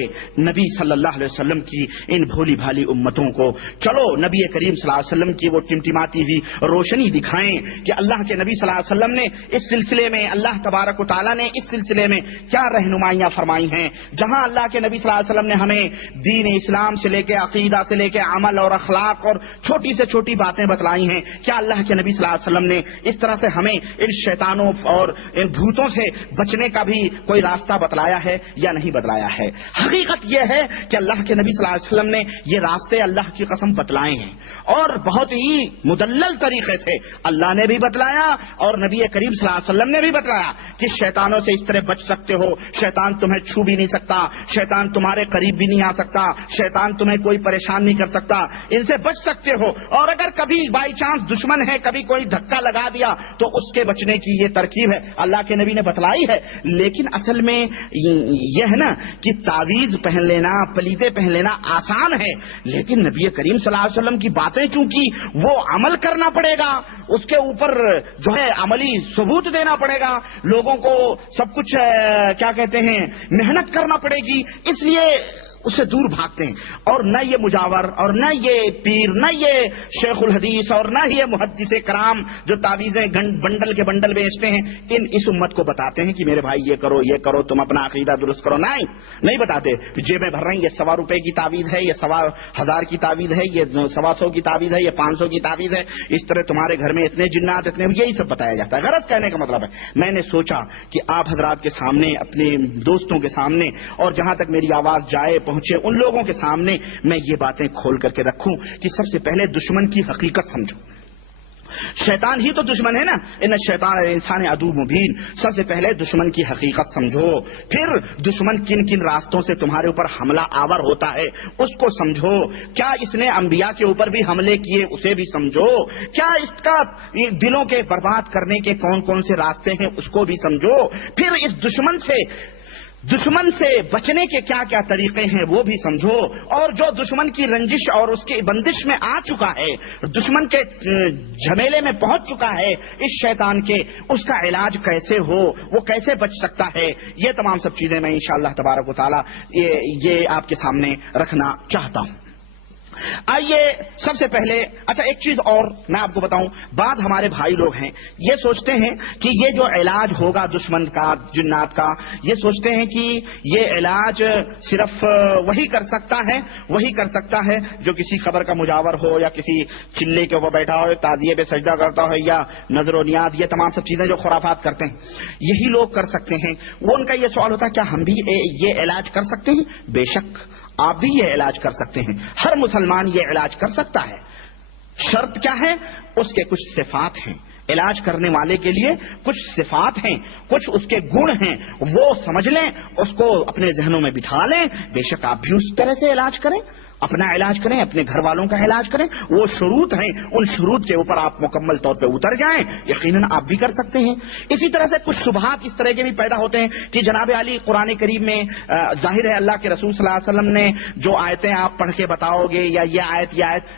نبی صلی اللہ علیہ وسلم کی ان بھولی بھالی امتوں کو چلو نبی کریم صلی اللہ علیہ وسلم کی وہ ٹمٹماتی ہوئی روشنی دکھائیں کہ اللہ کے نبی صلی اللہ علیہ وسلم نے اس سلسلے میں، اللہ تبارک و تعالیٰ نے اس سلسلے میں کیا رہنمائیاں فرمائی ہیں۔ جہاں اللہ کے نبی صلی اللہ علیہ وسلم نے ہمیں دین اسلام سے لے کے عقیدہ سے لے کے عمل اور اخلاق اور چھوٹی سے چھوٹی باتیں بتلائی ہیں، کیا اللہ کے نبی صلی اللہ علیہ وسلم نے اس طرح سے ہمیں ان شیطانوں اور ان بھوتوں سے بچنے کا بھی کوئی راستہ بتلایا ہے یا نہیں بتلایا ہے؟ حقیقت یہ ہے کہ اللہ کے نبی صلی اللہ علیہ وسلم نے یہ راستے اللہ کی قسم بتلائے ہیں، اور بہت ہی مدلل طریقے سے اللہ نے بھی بتلایا اور نبی کریم صلی اللہ علیہ وسلم نے بھی بتلایا کہ شیطانوں سے اس طرح بچ سکتے ہو، شیطان تمہیں چھو بھی نہیں سکتا، شیطان تمہارے قریب بھی نہیں آ سکتا، شیطان تمہیں کوئی پریشان نہیں کر سکتا، ان سے بچ سکتے ہو، اور اگر کبھی بائی چانس دشمن ہے، کبھی کوئی دھکا لگا دیا تو اس کے بچنے کی یہ ترکیب ہے، اللہ کے نبی نے بتلائی ہے۔ لیکن اصل میں یہ ہے نا کہ تعویذ پہن لینا، پلیتے پہن لینا آسان ہے، لیکن نبی کریم صلی اللہ علیہ وسلم کی باتیں چونکہ وہ عمل کرنا پڑے گا، اس کے اوپر جو ہے عملی ثبوت دینا پڑے گا، لوگوں کو سب کچھ کیا کہتے ہیں محنت کرنا پڑے گی، اس لیے اس سے دور بھاگتے ہیں۔ اور نہ یہ مجاور اور نہ یہ پیر، نہ یہ شیخ الحدیث اور نہ یہ محدث کرام جو تعویذیں بنڈل کے بنڈل بیچتے ہیں، اس امت کو بتاتے ہیں کہ میرے بھائی یہ کرو تم اپنا عقیدہ درست کرو، نہیں بتاتے۔ جیبیں بھر رہے ہیں، یہ 100 روپے کی تعویذ ہے، یہ 1000 کی تعویذ ہے، یہ 125 کی تعویذ ہے، یہ 500 کی تعویذ ہے، اس طرح تمہارے گھر میں اتنے جنات، اتنے، یہی سب بتایا جاتا ہے۔ غرض کہنے کا مطلب ہے میں نے سوچا کہ آپ حضرات کے سامنے، اپنے دوستوں کے سامنے، اور جہاں تک میری آواز جائے پہنچے ان لوگوں کے سامنے میں یہ باتیں کھول کر کے رکھوں کہ سب سے پہلے دشمن کی حقیقت سمجھو۔ شیطان ہی تو دشمن ہے نا، ان الشیطان الانسان عدو مبین۔ سب سے پہلے دشمن کی حقیقت سمجھو، پھر دشمن کن کن راستوں سے تمہارے اوپر حملہ آور ہوتا ہے اس کو سمجھو، کیا اس نے انبیاء کے اوپر بھی حملے کیے اسے بھی سمجھو، کیا اس کا دلوں کے برباد کرنے کے کون کون سے راستے ہیں اس کو بھی سمجھو، پھر اس دشمن سے بچنے کے کیا کیا طریقے ہیں وہ بھی سمجھو، اور جو دشمن کی رنجش اور اس کی بندش میں آ چکا ہے، دشمن کے جھمیلے میں پہنچ چکا ہے اس شیطان کے، اس کا علاج کیسے ہو، وہ کیسے بچ سکتا ہے، یہ تمام سب چیزیں میں انشاءاللہ تبارک و تعالی یہ آپ کے سامنے رکھنا چاہتا ہوں۔ آئیے سب سے پہلے اچھا ایک چیز اور میں آپ کو بتاؤں، بعض ہمارے بھائی لوگ ہیں یہ سوچتے ہیں کہ یہ جو علاج ہوگا دشمن کا، جنات کا، یہ سوچتے ہیں کہ یہ علاج صرف وہی کر سکتا ہے جو کسی خبر کا مجاور ہو یا کسی چلے کے اوپر بیٹھا ہو، تعزیے پہ سجدہ کرتا ہو یا نظر و نیاز، یہ تمام سب چیزیں جو خرافات کرتے ہیں یہی لوگ کر سکتے ہیں۔ وہ ان کا یہ سوال ہوتا ہے کیا ہم بھی یہ علاج کر سکتے ہیں؟ بے شک آپ بھی یہ علاج کر سکتے ہیں، ہر مسلمان یہ علاج کر سکتا ہے۔ شرط کیا ہے؟ اس کے کچھ صفات ہیں، علاج کرنے والے کے لیے کچھ صفات ہیں، کچھ اس کے گن ہیں، وہ سمجھ لیں، اس کو اپنے ذہنوں میں بٹھا لیں، بے شک آپ بھی اس طرح سے علاج کریں، اپنا علاج کریں، اپنے گھر والوں کا علاج کریں۔ وہ شروط ہیں، ان شروط کے اوپر آپ مکمل طور پہ اتر جائیں، یقیناً آپ بھی کر سکتے ہیں۔ اسی طرح سے کچھ شبہات اس طرح کے بھی پیدا ہوتے ہیں کہ جناب علی قرآن کریم میں ظاہر ہے اللہ کے رسول صلی اللہ علیہ وسلم نے جو آیتیں آپ پڑھ کے بتاؤ گے یا یہ آیت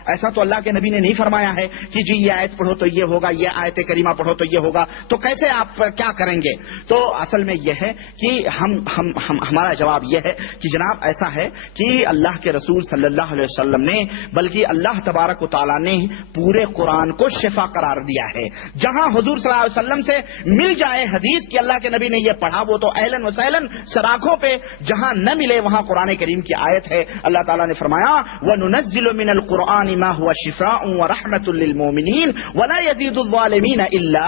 ایسا تو اللہ کے نبی نے نہیں فرمایا ہے کہ جی یہ آیت پڑھو تو یہ ہوگا، یہ آیت کریمہ پڑھو تو یہ ہوگا، تو کیسے آپ کیا کریں گے؟ تو اصل میں یہ ہے کہ ہمارا جواب یہ ہے کہ جناب ایسا ہے کہ اللہ کے رسول صلی اللہ علیہ وسلم نے، بلکہ اللہ تبارک و تعالیٰ نے پورے قرآن کو شفا قرار دیا ہے۔ جہاں حضور صلی اللہ علیہ وسلم سے مل جائے حدیث کہ اللہ کے نبی نے یہ پڑھا، وہ تو اہلاً و سہلاً سراخوں پہ، جہاں نہ ملے وہاں قرآن کریم کی آیت ہے۔ اللہ تعالیٰ نے فرمایا وَنُنَزِّلُ مِنَ الْقُرْآنِ مَا هُوَ شِفَاءٌ وَرَحْمَةٌ لِّلْمُؤْمِنِينَ وَلَا يَزِيدُ الظَّالِمِينَ إِلَّا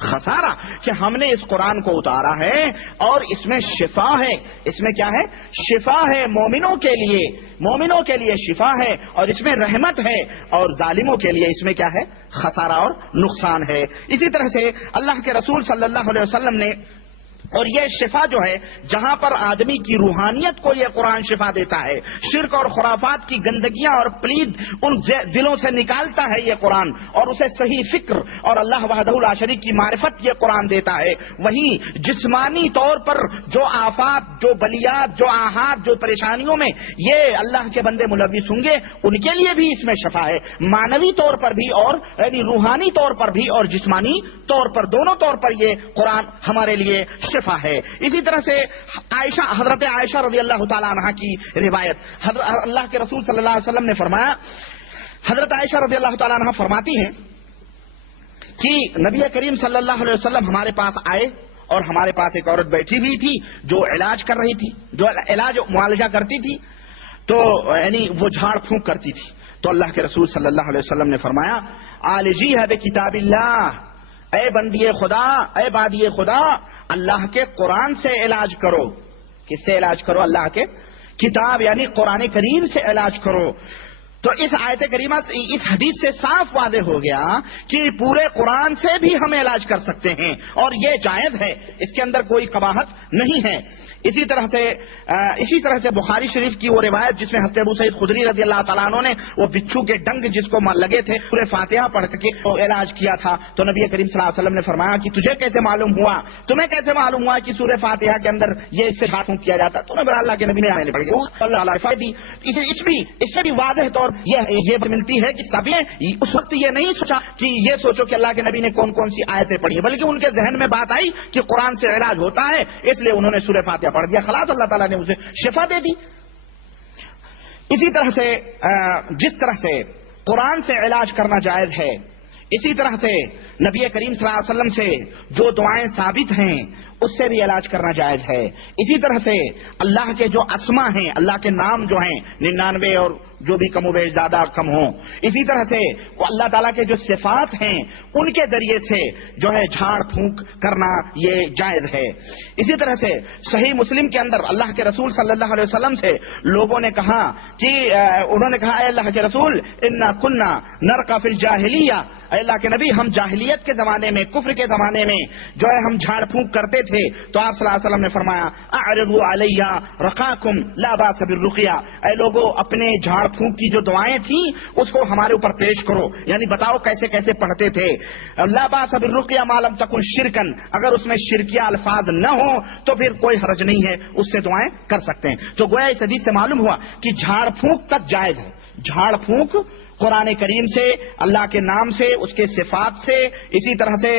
خسارہ کہ ہم نے اس قرآن کو اتارا ہے اور اس میں شفا ہے. اس میں کیا ہے؟ شفا ہے. مومنوں کے لیے شفا ہے اور اس میں رحمت ہے, اور ظالموں کے لیے اس میں کیا ہے؟ خسارہ اور نقصان ہے. اسی طرح سے اللہ کے رسول صلی اللہ علیہ وسلم نے, اور یہ شفا جو ہے جہاں پر آدمی کی روحانیت کو یہ قرآن شفا دیتا ہے, شرک اور خرافات کی گندگیاں اور پلید ان دلوں سے نکالتا ہے یہ قرآن, اور اسے صحیح فکر اور اللہ وحدہ لا شریک کی معرفت یہ قرآن دیتا ہے. وہیں جسمانی طور پر جو آفات, جو بلیات, جو آحات, جو پریشانیوں میں یہ اللہ کے بندے ملوث ہوں گے ان کے لیے بھی اس میں شفا ہے, معنوی طور پر بھی اور یعنی روحانی طور پر بھی اور جسمانی طور پر, دونوں طور پر یہ قرآن ہمارے لیے شفا ہے. اسی طرح سے حضرت عائشہ رضی اللہ تعالیٰ عنہ کی روایت, اللہ کے رسول صلی اللہ علیہ وسلم نے فرمایا, حضرت عائشہ رضی اللہ تعالیٰ عنہ فرماتی ہیں کہ نبی کریم صلی اللہ علیہ وسلم ہمارے پاس آئے اور ہمارے پاس ایک عورت بیٹھی ہوئی تھی جو علاج کر رہی تھی, جو علاج معالجہ کرتی تھی, تو یعنی وہ جھاڑ پھونک کرتی تھی. تو اللہ کے رسول صلی اللہ علیہ وسلم نے فرمایا, عالجی ہے بکتاب اللہ, اے بندی خدا, اے بادی خدا, اللہ کے قرآن سے علاج کرو. کس سے علاج کرو؟ اللہ کے کتاب یعنی قرآن کریم سے علاج کرو. تو اس آیت کریمہ سے, اس حدیث سے صاف واضح ہو گیا کہ پورے قرآن سے بھی ہم علاج کر سکتے ہیں اور یہ جائز ہے, اس کے اندر کوئی قباحت نہیں ہے. اسی طرح سے بخاری شریف کی وہ روایت جس میں حضرت ابو سعید خدری رضی اللہ تعالیٰ عنہ نے وہ بچھو کے ڈنگ جس کو لگے تھے سورہ فاتحہ پڑھ کے علاج کیا تھا, تو نبی کریم صلی اللہ علیہ وسلم نے فرمایا کہ تجھے کیسے معلوم ہوا, تمہیں کیسے معلوم ہوا کہ سورہ فاتحہ کے اندر یہ اس سے جھاڑ پھونک کیا جاتا؟ تو نے اللہ کے نبی نے آنے پڑی اللہ دی. اس سے بھی واضح طور یہ ملتی ہے کہ سب نے اس وقت یہ نہیں سوچا کہ یہ سوچو کہ اللہ کے نبی نے کون کون سی آیتیں پڑھی ہیں, بلکہ ان کے ذہن میں بات آئی کہ قرآن سے علاج ہوتا ہے, اس لیے انہوں نے سورہ فاتحہ پڑھ دیا, خلاص اللہ تعالیٰ نے اسے شفا دے دی. اسی طرح سے جس طرح سے قرآن سے علاج کرنا جائز ہے, اسی طرح سے نبی کریم صلی اللہ علیہ وسلم سے جو دعائیں ثابت ہیں اس سے بھی علاج کرنا جائز ہے. اسی طرح سے اللہ کے جو اسما ہیں, اللہ کے نام جو ہیں 99 اور جو بھی کم و بیش زیادہ کم ہوں, اسی طرح سے وہ اللہ تعالیٰ کے جو صفات ہیں ان کے ذریعے سے جو ہے جھاڑ پھونک کرنا یہ جائز ہے. اسی طرح سے صحیح مسلم کے اندر اللہ کے رسول صلی اللہ علیہ وسلم سے لوگوں نے کہا کہ انہوں نے کہا اے اللہ کے رسول انا کنا نرقى فی الجاہلیہ, اے اللہ کے نبی ہم جاہلیت کے زمانے میں, کفر کے زمانے میں جو ہے ہم جھاڑ پھونک کرتے تھے. تو آپ صلی اللہ علیہ وسلم نے فرمایا اعرضوا علیہ رقاکم لا باس بالرقیہ, اے لوگوں اپنے جھاڑ پھونک کی جو دعائیں تھیں اس کو ہمارے اوپر پیش کرو, یعنی بتاؤ کیسے کیسے پڑھتے تھے. لا باس بالرقیہ ما لم تکن شرکن, اگر اس میں شرکیہ الفاظ نہ ہو تو پھر کوئی حرج نہیں ہے, اس سے دعائیں کر سکتے ہیں. تو گویا اس حدیث سے معلوم ہوا کہ جھاڑ پھونک تک جائز ہے. جھاڑ پھونک قرآن کریم سے, اللہ کے نام سے, اس کے صفات سے, اسی طرح سے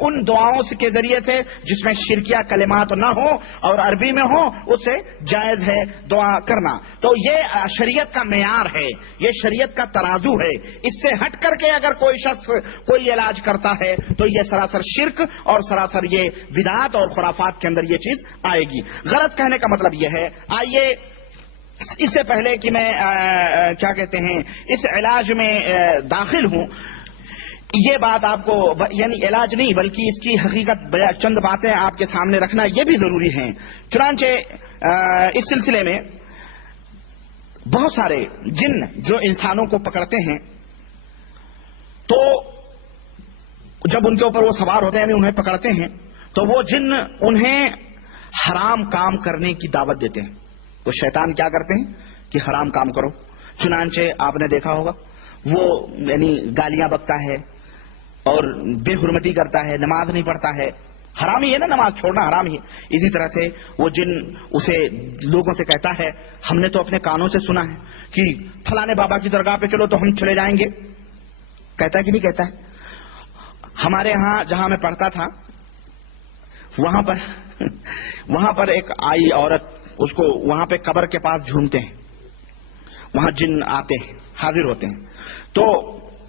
ان دعاؤں کے ذریعے سے جس میں شرکیہ کلمات نہ ہو اور عربی میں ہو, اس سے جائز ہے دعا کرنا. تو یہ شریعت کا معیار ہے, یہ شریعت کا ترازو ہے. اس سے ہٹ کر کے اگر کوئی شخص کوئی علاج کرتا ہے تو یہ سراسر شرک اور سراسر یہ بدعات اور خرافات کے اندر یہ چیز آئے گی. غرض کہنے کا مطلب یہ ہے, آئیے اس سے پہلے کہ میں کیا کہتے ہیں اس علاج میں داخل ہوں, یہ بات آپ کو یعنی علاج نہیں بلکہ اس کی حقیقت چند باتیں آپ کے سامنے رکھنا یہ بھی ضروری ہیں. چنانچہ اس سلسلے میں بہت سارے جن جو انسانوں کو پکڑتے ہیں تو جب ان کے اوپر وہ سوار ہوتے ہیں یعنی انہیں پکڑتے ہیں تو وہ جن انہیں حرام کام کرنے کی دعوت دیتے ہیں. وہ شیطان کیا کرتے ہیں کہ حرام کام کرو. چنانچہ آپ نے دیکھا ہوگا وہ یعنی گالیاں بکتا ہے اور بے حرمتی کرتا ہے, نماز نہیں پڑھتا ہے, حرام ہی ہے نا, نماز چھوڑنا حرام ہی. اسی طرح سے وہ جن اسے لوگوں سے کہتا ہے, ہم نے تو اپنے کانوں سے سنا ہے کہ فلانے بابا کی درگاہ پہ چلو تو ہم چلے جائیں گے. کہتا ہے کہ نہیں کہتا ہے؟ ہمارے ہاں جہاں میں پڑھتا تھا وہاں پر ایک آئی عورت, اس کو وہاں پہ قبر کے پاس جھومتے ہیں, وہاں جن آتے ہیں, حاضر ہوتے ہیں. تو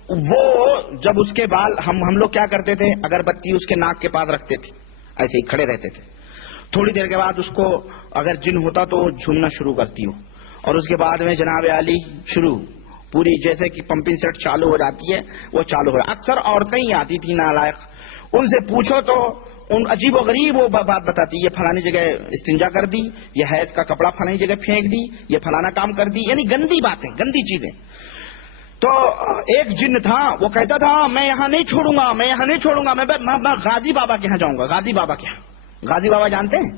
وہ جب اس کے بال ہم لوگ کیا کرتے تھے, اگربتی اس کے ناک کے پاس رکھتے تھے, ایسے ہی کھڑے رہتے تھے. تھوڑی دیر کے بعد اس کو اگر جن ہوتا تو جھومنا شروع کرتی ہو, اور اس کے بعد میں جناب علی شروع, پوری جیسے کہ پمپنگ سیٹ چالو ہو جاتی ہے وہ چالو ہو. اکثر عورتیں ہی آتی تھی نالائق, ان سے پوچھو تو ان عجیب و غریب وہ بات بتاتی, یہ فلانی جگہ استنجا کر دی, یہ حیض کا کپڑا فلانی جگہ پھینک دی, یہ فلانا کام کر دی, یعنی گندی باتیں, گندی چیزیں. تو ایک جن تھا وہ کہتا تھا میں یہاں نہیں چھوڑوں گا, میں یہاں نہیں چھوڑوں گا, میں غازی بابا کے یہاں جاؤں گا. غازی بابا کے یہاں, غازی بابا جانتے ہیں؟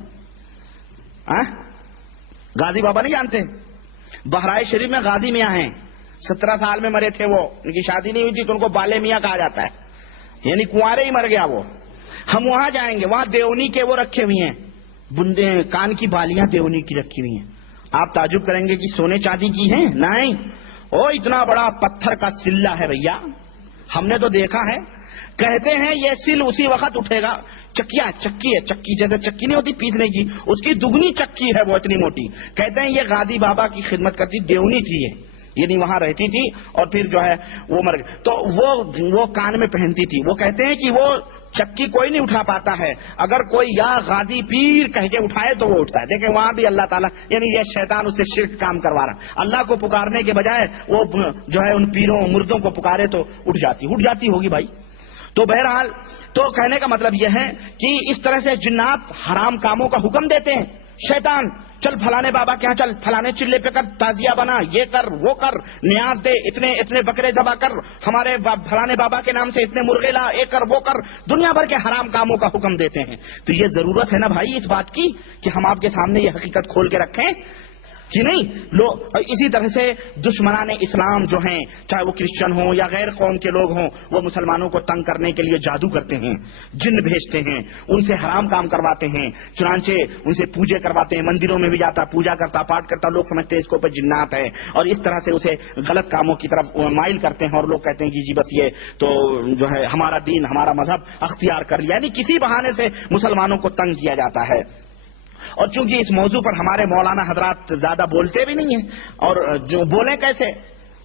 غازی بابا نہیں جانتے؟ بہرائچ شریف میں غازی میاں ہیں, 17 سال میں مرے تھے وہ, ان کی شادی نہیں ہوئی تھی تو ان کو بالے میاں کہا جاتا ہے, یعنی کنوارے ہی مر گیا وہ. ہم وہاں جائیں گے, وہاں دیونی کے وہ رکھے ہوئے ہیں, بندے کان کی بالیاں دیونی کی رکھی ہوئی ہیں. آپ تعجب کریں گے کہ سونے چاندی کی ہیں؟ نہیں, او اتنا بڑا پتھر کا سلہ ہے بھیا, ہم نے تو دیکھا ہے. کہتے ہیں یہ سل اسی وقت اٹھے گا. چکی ہے, چکی جیسے چکی نہیں ہوتی پیسنے کی, اس کی دگنی چکی ہے وہ اتنی موٹی. کہتے ہیں یہ غازی بابا کی خدمت کرتی دیونی تھی, یعنی وہاں رہتی تھی اور پھر جو ہے وہ مر گئی. تو وہ کان میں پہنتی تھی. وہ کہتے ہیں کہ وہ چکی کوئی نہیں اٹھا پاتا ہے, اگر کوئی یا غازی پیر کہہ کے اٹھائے تو وہ اٹھتا ہے. دیکھیں وہاں بھی اللہ تعالیٰ, یعنی یہ شیطان اس سے شرک کام کروا رہا. اللہ کو پکارنے کے بجائے وہ جو ہے ان پیروں مردوں کو پکارے تو اٹھ جاتی ہوگی بھائی. تو بہرحال تو کہنے کا مطلب یہ ہے کہ اس طرح سے جنات حرام کاموں کا حکم دیتے ہیں. شیطان چل فلانے بابا کے یہاں چل, فلانے چلے پہ کر تازیہ بنا, یہ کر وہ کر, نیاز دے, اتنے بکرے ذبح کر, ہمارے فلانے بابا کے نام سے اتنے مرغے لا, یہ کر وہ کر, دنیا بھر کے حرام کاموں کا حکم دیتے ہیں. تو یہ ضرورت ہے نا بھائی اس بات کی کہ ہم آپ کے سامنے یہ حقیقت کھول کے رکھیں کہ نہیں. اسی طرح سے دشمنان اسلام جو ہیں, چاہے وہ کرسچن ہوں یا غیر قوم کے لوگ ہوں, وہ مسلمانوں کو تنگ کرنے کے لیے جادو کرتے ہیں, جن بھیجتے ہیں, ان سے حرام کام کرواتے ہیں, چنانچہ ان سے پوجے کرواتے ہیں. مندروں میں بھی جاتا, پوجا کرتا, پاٹ کرتا, لوگ سمجھتے ہیں اس کے اوپر جنات ہے, اور اس طرح سے اسے غلط کاموں کی طرف مائل کرتے ہیں. اور لوگ کہتے ہیں کہ جی بس یہ تو جو ہے ہمارا دین, ہمارا مذہب اختیار کر لیا, یعنی کسی بہانے سے مسلمانوں کو تنگ کیا جاتا ہے. اور چونکہ اس موضوع پر ہمارے مولانا حضرات زیادہ بولتے بھی نہیں ہیں, اور جو بولیں کیسے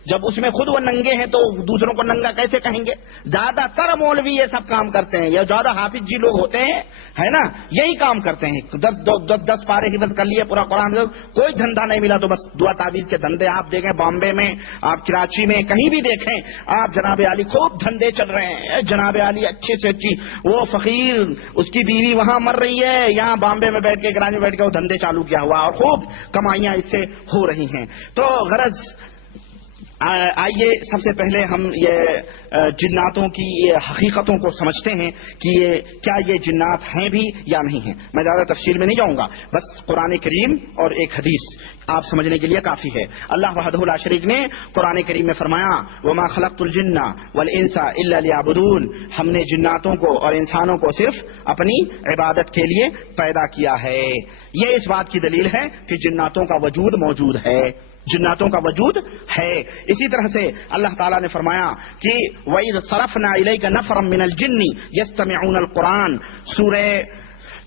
جب اس میں خود وہ ننگے ہیں تو دوسروں کو ننگا کیسے کہیں گے. زیادہ تر مولوی یہ سب کام کرتے ہیں, یا زیادہ حافظ جی لوگ ہوتے ہیں ہے نا, یہی کام کرتے ہیں. 10 پارے حفظ کر لیے, پورا قرآن, کوئی دھندا نہیں ملا تو بس دعا تعویذ کے دھندے. آپ دیکھیں بامبے میں, آپ کراچی میں, کہیں بھی دیکھیں آپ, جناب علی خوب دھندے چل رہے ہیں. جناب علی اچھے سے اچھی, وہ فقیر اس کی بیوی وہاں مر رہی ہے, یہاں بامبے میں بیٹھ کے, کراچی میں بیٹھ کے وہ دھندے چالو کیا ہوا, اور خوب کمائیاں اس سے ہو رہی ہیں. تو غرض آئیے سب سے پہلے ہم یہ جناتوں کی حقیقتوں کو سمجھتے ہیں کہ کیا یہ جنات ہیں بھی یا نہیں ہیں. میں زیادہ تفصیل میں نہیں جاؤں گا, بس قرآن کریم اور ایک حدیث آپ سمجھنے کے لیے کافی ہے. اللہ وحدہ لا شریک نے قرآن کریم میں فرمایا وما خلقت الجن والانس الا ليعبدون, ہم نے جناتوں کو اور انسانوں کو صرف اپنی عبادت کے لیے پیدا کیا ہے. یہ اس بات کی دلیل ہے کہ جناتوں کا وجود موجود ہے, جناتوں کا وجود ہے. اسی طرح سے اللہ تعالیٰ نے فرمایا کہ وَإِذْ صَرَفْنَا إِلَيْكَ نَفْرًا مِنَ الْجِنِّ يَسْتَمِعُونَ الْقُرْآنَ,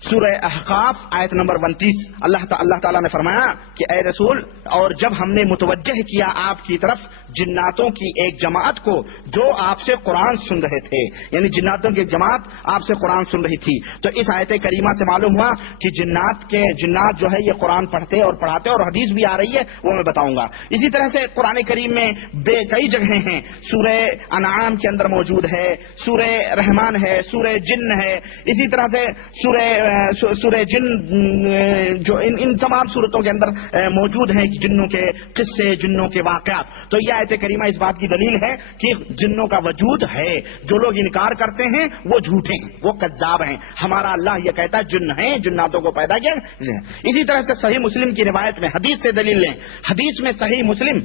سورہ احقاف آیت نمبر 29. اللہ تعالیٰ نے فرمایا کہ اے رسول, اور جب ہم نے متوجہ کیا آپ کی طرف جناتوں کی ایک جماعت کو جو آپ سے قرآن سن رہے تھے, یعنی جناتوں کی ایک جماعت آپ سے قرآن سن رہی تھی. تو اس آیت کریمہ سے معلوم ہوا کہ جنات جو ہے یہ قرآن پڑھتے اور پڑھاتے, اور حدیث بھی آ رہی ہے وہ میں بتاؤں گا. اسی طرح سے قرآن کریم میں کئی جگہیں ہیں, سورہ انعام کے اندر موجود ہے, سورہ رحمان ہے, سورہ جن ہے, اسی طرح سے سورہ جن, جو ان تمام صورتوں کے اندر موجود ہیں جنوں کے قصے, جنوں کے واقعات. تو یہ آیت کریمہ اس بات کی دلیل ہے کہ جنوں کا وجود ہے. جو لوگ انکار کرتے ہیں وہ جھوٹے ہیں, وہ کذاب ہیں. ہمارا اللہ یہ کہتا ہے جن ہیں, جناتوں کو پیدا کیا. اسی طرح سے صحیح مسلم کی روایت میں حدیث سے دلیل لیں. حدیث میں صحیح مسلم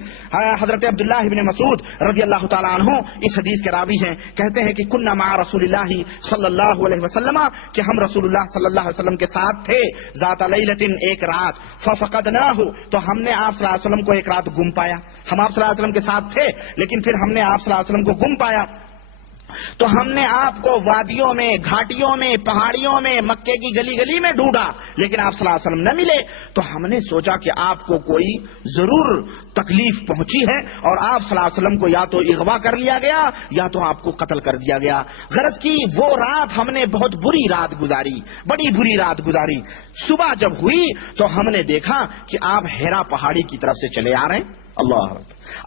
حضرت عبداللہ بن مسعود رضی اللہ تعالیٰ عنہ اس حدیث کے راوی ہیں, کہتے ہیں کہ کننا مع رسول اللہ صلی اللہ علیہ وسلم, کہ ہم رسول اللہ صلی اللہ علیہ وسلم کے ساتھ تھے, ذات لیلۃ, ایک رات, ففقدناہ, تو ہم نے آپ صلی اللہ علیہ وسلم کو ایک رات گم پایا. ہم آپ صلی اللہ علیہ وسلم کے ساتھ تھے لیکن پھر ہم نے آپ صلی اللہ علیہ وسلم کو گم پایا. تو ہم نے آپ کو وادیوں میں, گھاٹیوں میں, پہاڑیوں میں, مکے کی گلی گلی میں ڈھونڈا لیکن آپ صلی اللہ علیہ وسلم نہ ملے. تو ہم نے سوچا کہ آپ کو کوئی ضرور تکلیف پہنچی ہے اور آپ صلی اللہ علیہ وسلم کو یا تو اغوا کر لیا گیا یا تو آپ کو قتل کر دیا گیا. غرض کی وہ رات ہم نے بہت بری رات گزاری, بڑی بری رات گزاری. صبح جب ہوئی تو ہم نے دیکھا کہ آپ ہیرا پہاڑی کی طرف سے چلے آ رہے ہیں. اللہ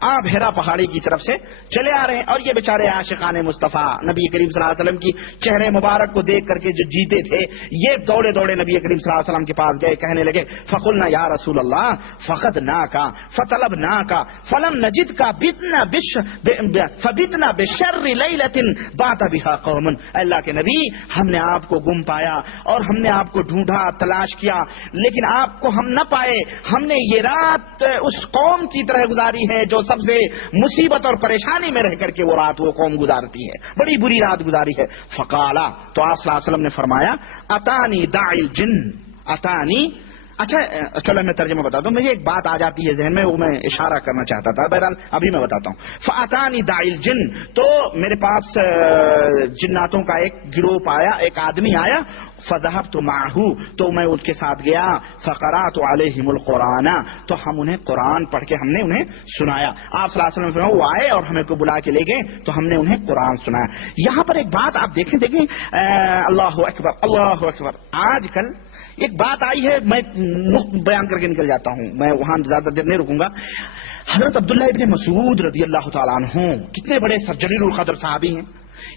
آپ ہیرا پہاڑی کی طرف سے چلے آ رہے ہیں اور یہ بیچارے عاشقان مصطفیٰ نبی کریم صلی اللہ علیہ وسلم کی چہرے مبارک کو دیکھ کر کے جو جیتے تھے، یہ دوڑے دوڑے نبی کریم صلی اللہ علیہ وسلم کے پاس گئے، کہنے لگے فقلنا یا رسول اللہ فقدناک فطلبناک فلم نجدک فبتنا بشر لیلۃ بات بها قوم، اللہ کے نبی ہم نے آپ کو گم پایا اور ہم نے آپ کو ڈھونڈا تلاش کیا لیکن آپ کو ہم نہ پائے، ہم نے یہ رات اس قوم کی طرح گزاری ہے جو سب سے مصیبت اور پریشانی میں رہ کر کے وہ رات وہ قوم گزارتی ہے، بڑی بری رات گزاری ہے۔ فقالا، تو آپ صلی اللہ علیہ وسلم نے فرمایا اتانی داعی الجن، اتانی، اچھا چلو میں ترجمہ بتا دوں، مجھے ایک بات آ جاتی ہے ذہن میں، وہ میں اشارہ کرنا چاہتا تھا، بہرحال ابھی میں بتاتا ہوں۔ فاتانی داعی الجن، تو میرے پاس جناتوں کا ایک گروپ آیا، ایک آدمی آیا، فذهبت معه، تو میں اس کے ساتھ گیا، فقرات علیہم القرآن، تو ہم انہیں قرآن پڑھ کے ہم نے انہیں سنایا۔ آپ صلی اللہ علیہ وسلم وہ آئے اور ہمیں کو بلا کے لے گئے تو ہم نے انہیں قرآن سنایا۔ یہاں پر ایک بات آپ دیکھیں اللہ اکبر اللہ اکبر، آج کل ایک بات آئی ہے، میں بیان کر کے نکل جاتا ہوں، میں وہاں زیادہ دیر نہیں رکوں گا۔ حضرت عبداللہ ابن مسعود رضی اللہ تعالیٰ عنہ کتنے بڑے جلیل القدر صحابی ہیں،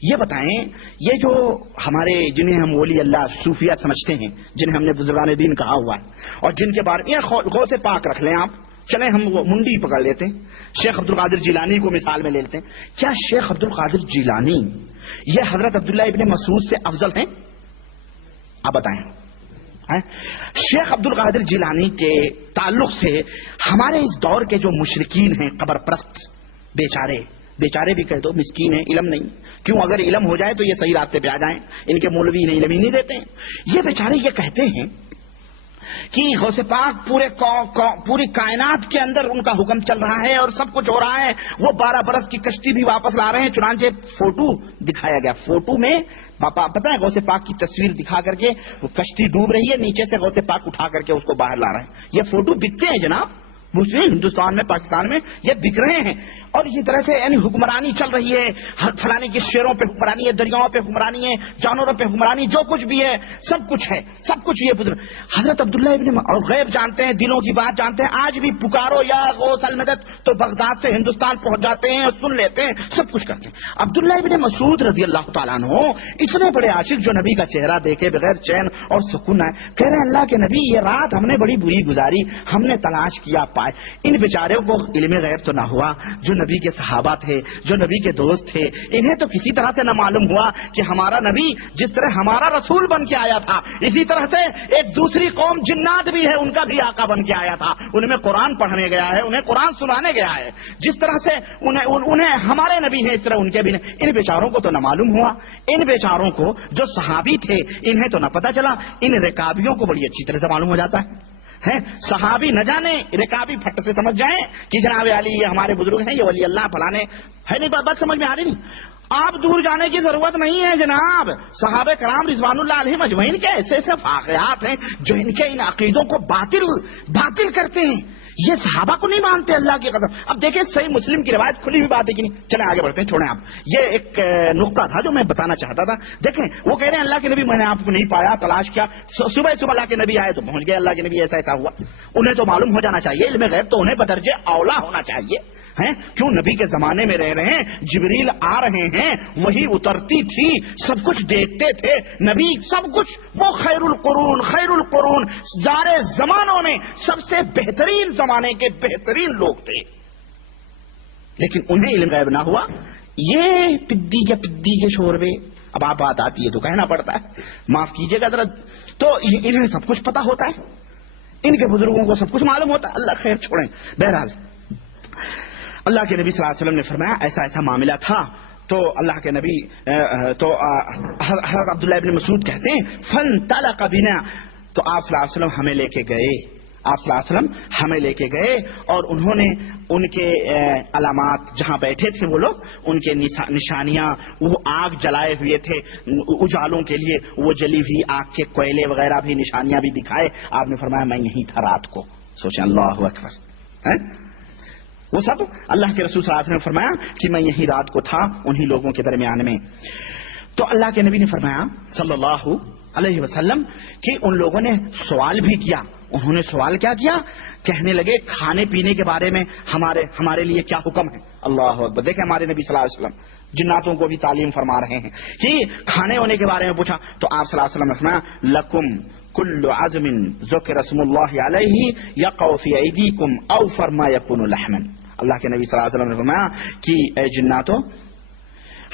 یہ بتائیں، یہ جو ہمارے جنہیں ہم ولی اللہ صوفیہ سمجھتے ہیں، جنہیں ہم نے بزرگان دین کہا ہوا ہے اور جن کے بارے میں غوث پاک رکھ لیں آپ، چلیں ہم وہ منڈی پکڑ لیتے ہیں، شیخ عبد القادر جیلانی کو مثال میں لے لیتے ہیں، کیا شیخ عبد القادر جیلانی یہ حضرت عبداللہ ابن مسعود سے افضل ہیں؟ آپ بتائیں۔ شیخ عبد القادر جیلانی کے تعلق سے ہمارے اس دور کے جو مشرکین ہیں، قبر پرست، بیچارے بھی کہہ دو، مسکین ہیں، علم نہیں، کیوں اگر علم ہو جائے تو یہ صحیح راستے پہ آ جائیں، ان کے مولوی انہیں علم ہی نہیں دیتے ہیں۔ یہ بیچارے یہ کہتے ہیں کہ غوث پاک پوری کائنات کے اندر ان کا حکم چل رہا ہے اور سب کچھ ہو رہا ہے، وہ 12 برس کی کشتی بھی واپس لا رہے ہیں، چنانچہ فوٹو دکھایا گیا، فوٹو میں پتہ ہے غوث پاک کی تصویر دکھا کر کے وہ کشتی ڈوب رہی ہے، نیچے سے غوث پاک اٹھا کر کے اس کو باہر لا رہے ہیں، یہ فوٹو بکتے ہیں جناب، مسلم ہندوستان میں، پاکستان میں یہ بک رہے ہیں، اور اسی طرح سے یعنی حکمرانی چل رہی ہے، فلانے کے شیروں پہ حکمرانی ہے، دریاؤں پہ حکمرانی ہے، جانوروں پہ حکمرانی، جو کچھ بھی ہے سب کچھ ہے، سب کچھ یہ حضرت عبداللہ ابن اور غیب جانتے ہیں، دلوں کی بات جانتے ہیں، آج بھی پکارو یا غوث المدد تو بغداد سے ہندوستان پہنچ جاتے ہیں اور سن لیتے ہیں، سب کچھ کرتے ہیں۔ عبداللہ ابن مسعود رضی اللہ تعالیٰ عنہ اتنے بڑے عاشق جو نبی کا چہرہ دیکھے بغیر چین اور سکون آئے، کہہ رہے ہیں اللہ کے نبی یہ رات ہم نے بڑی بری گزاری، ہم نے تلاش کیا پائے۔ ان بیچاروں کو علم غیب تو نہ ہوا، جو نبی کے صحابہ تھے، جو نبی کے دوست تھے، انہیں تو کسی طرح سے نہ معلوم ہوا کہ ہمارا نبی جس طرح ہمارا رسول بن کے آیا تھا، اسی طرح سے ایک دوسری قوم جنات بھی ہے، ان کا بھی آقا بن کے آیا تھا، ان میں قرآن پڑھنے گیا ہے، انہیں قرآن سنانے گیا ہے، جس طرح سے انہیں ہمارے نبی ہیں اس طرح ان کے بھی نہیں۔ ان بیچاروں کو تو نہ معلوم ہوا، ان بیچاروں کو جو صحابی تھے انہیں تو نہ پتا چلا، ان رکابیوں کو بڑی اچھی طرح سے معلوم ہو جاتا ہے، صحابی نہ جانے، رکابی پھٹ سے سمجھ جائیں کہ جناب علی یہ ہمارے بزرگ ہیں، یہ ولی اللہ فلانے ہے، نہیں بات سمجھ میں آ رہی نہیں، آپ دور جانے کی ضرورت نہیں ہے جناب، صحابہ کرام رضوان اللہ علیہم اجمعین کے ایسے ایسے واقعات ہیں جو ان کے ان عقیدوں کو باطل کرتے ہیں، یہ صحابہ کو نہیں مانتے، اللہ کی قسم۔ اب دیکھیں صحیح مسلم کی روایت کھلی ہوئی بات ہے کہ نہیں، چلیں آگے بڑھتے ہیں، چھوڑیں آپ، یہ ایک نقطہ تھا جو میں بتانا چاہتا تھا۔ دیکھیں وہ کہہ رہے ہیں اللہ کے نبی میں نے آپ کو نہیں پایا، تلاش کیا، صبح اللہ کے نبی آئے تو پہنچ گئے، اللہ کے نبی ایسا ہوا، انہیں تو معلوم ہو جانا چاہیے، علم غیب تو انہیں بدرجے اولا ہونا چاہیے، ہیں کیوں نبی کے زمانے میں رہ رہے ہیں، جبریل آ رہے ہیں، وہی اترتی تھی، سب کچھ دیکھتے تھے نبی، سب کچھ، وہ خیر القرون سارے زمانوں میں سب سے بہترین زمانے کے بہترین لوگ تھے، لیکن انہیں علم غیب نہ ہوا، یہ پدی کے شوربے، اب آپ بات آتی ہے تو کہنا پڑتا ہے، معاف کیجیے گا ذرا، تو انہیں سب کچھ پتا ہوتا ہے، ان کے بزرگوں کو سب کچھ معلوم ہوتا ہے، اللہ خیر چھوڑیں۔ بہرحال اللہ کے نبی صلی اللہ علیہ وسلم نے فرمایا ایسا ایسا معاملہ تھا، تو اللہ کے نبی تو حضرت عبداللہ ابن مسعود کہتے ہیں فانطلق بنا، تو آپ صلی اللہ علیہ وسلم ہمیں لے کے گئے، آپ صلی اللہ علیہ وسلم ہمیں لے کے گئے، اور انہوں نے ان کے علامات جہاں بیٹھے تھے وہ لوگ، ان کے نشانیاں، وہ آگ جلائے ہوئے تھے اجالوں کے لیے، وہ جلی ہوئی آگ کے کوئلے وغیرہ بھی نشانیاں بھی دکھائے، آپ نے فرمایا میں یہیں تھا رات کو، سوچیں اللہ اکبر، وہ سب اللہ کے رسول صلی اللہ علیہ وسلم نے فرمایا کہ میں یہی رات کو تھا انہی لوگوں کے درمیان میں۔ تو اللہ کے نبی نے فرمایا صلی اللہ علیہ وسلم کہ ان لوگوں نے سوال بھی کیا، انہوں نے سوال کیا کیا؟ کہنے لگے کھانے پینے کے بارے میں ہمارے لیے کیا حکم ہے؟ اللہ اکبر. دیکھیں ہمارے نبی صلی اللہ علیہ وسلم جناتوں کو بھی تعلیم فرما رہے ہیں کہ کھانے ہونے کے بارے میں پوچھا تو آپ صلی اللہ علیہ وسلم نے فرمایا لکم کل عظم ذکر اسم اللہ علیہ یقع فی ایدیکم اوفر ما یکون لحما. اللہ کے نبی صلی اللہ علیہ وسلم نے فرمایا کہ اے جناتو،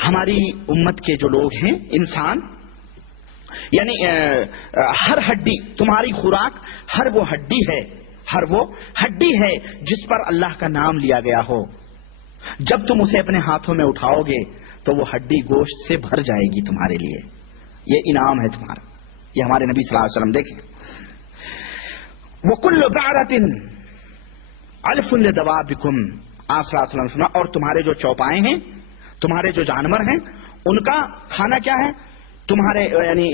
ہماری امت کے جو لوگ ہیں انسان، یعنی ہر ہڈی، تمہاری خوراک ہر وہ ہڈی ہے جس پر اللہ کا نام لیا گیا ہو، جب تم اسے اپنے ہاتھوں میں اٹھاؤ گے تو وہ ہڈی گوشت سے بھر جائے گی تمہارے لیے. یہ انعام ہے تمہارا. یہ ہمارے نبی صلی اللہ علیہ وسلم دیکھیں. وَكُلُّ بَعْرَةٍ الف لدوابکم، آپ صلی اللہ علیہ وسلم. اور تمہارے جو چوپائے ہیں، تمہارے جو جانور ہیں، ان کا کھانا کیا ہے؟ تمہارے یعنی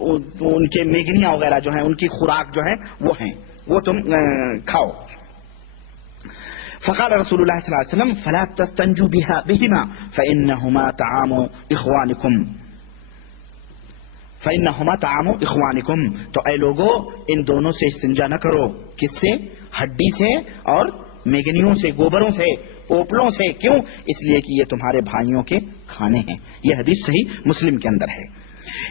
ان کے میگنیاں وغیرہ جو ہیں، ان کی خوراک جو ہے وہ ہیں، وہ تم کھاؤ. فقال رسول اللہ صلی اللہ علیہ وسلم فلا تستنجوا بهما فإنهما طعام اخوانکم. تو اے لوگو ان دونوں سے استنجا نہ کرو. کس سے؟ ہڈی سے اور میگنیوں سے، گوبروں سے، اوپلوں سے. کیوں؟ اس لیے کہ یہ تمہارے بھائیوں کے کھانے ہیں. یہ حدیث صحیح مسلم کے اندر ہے.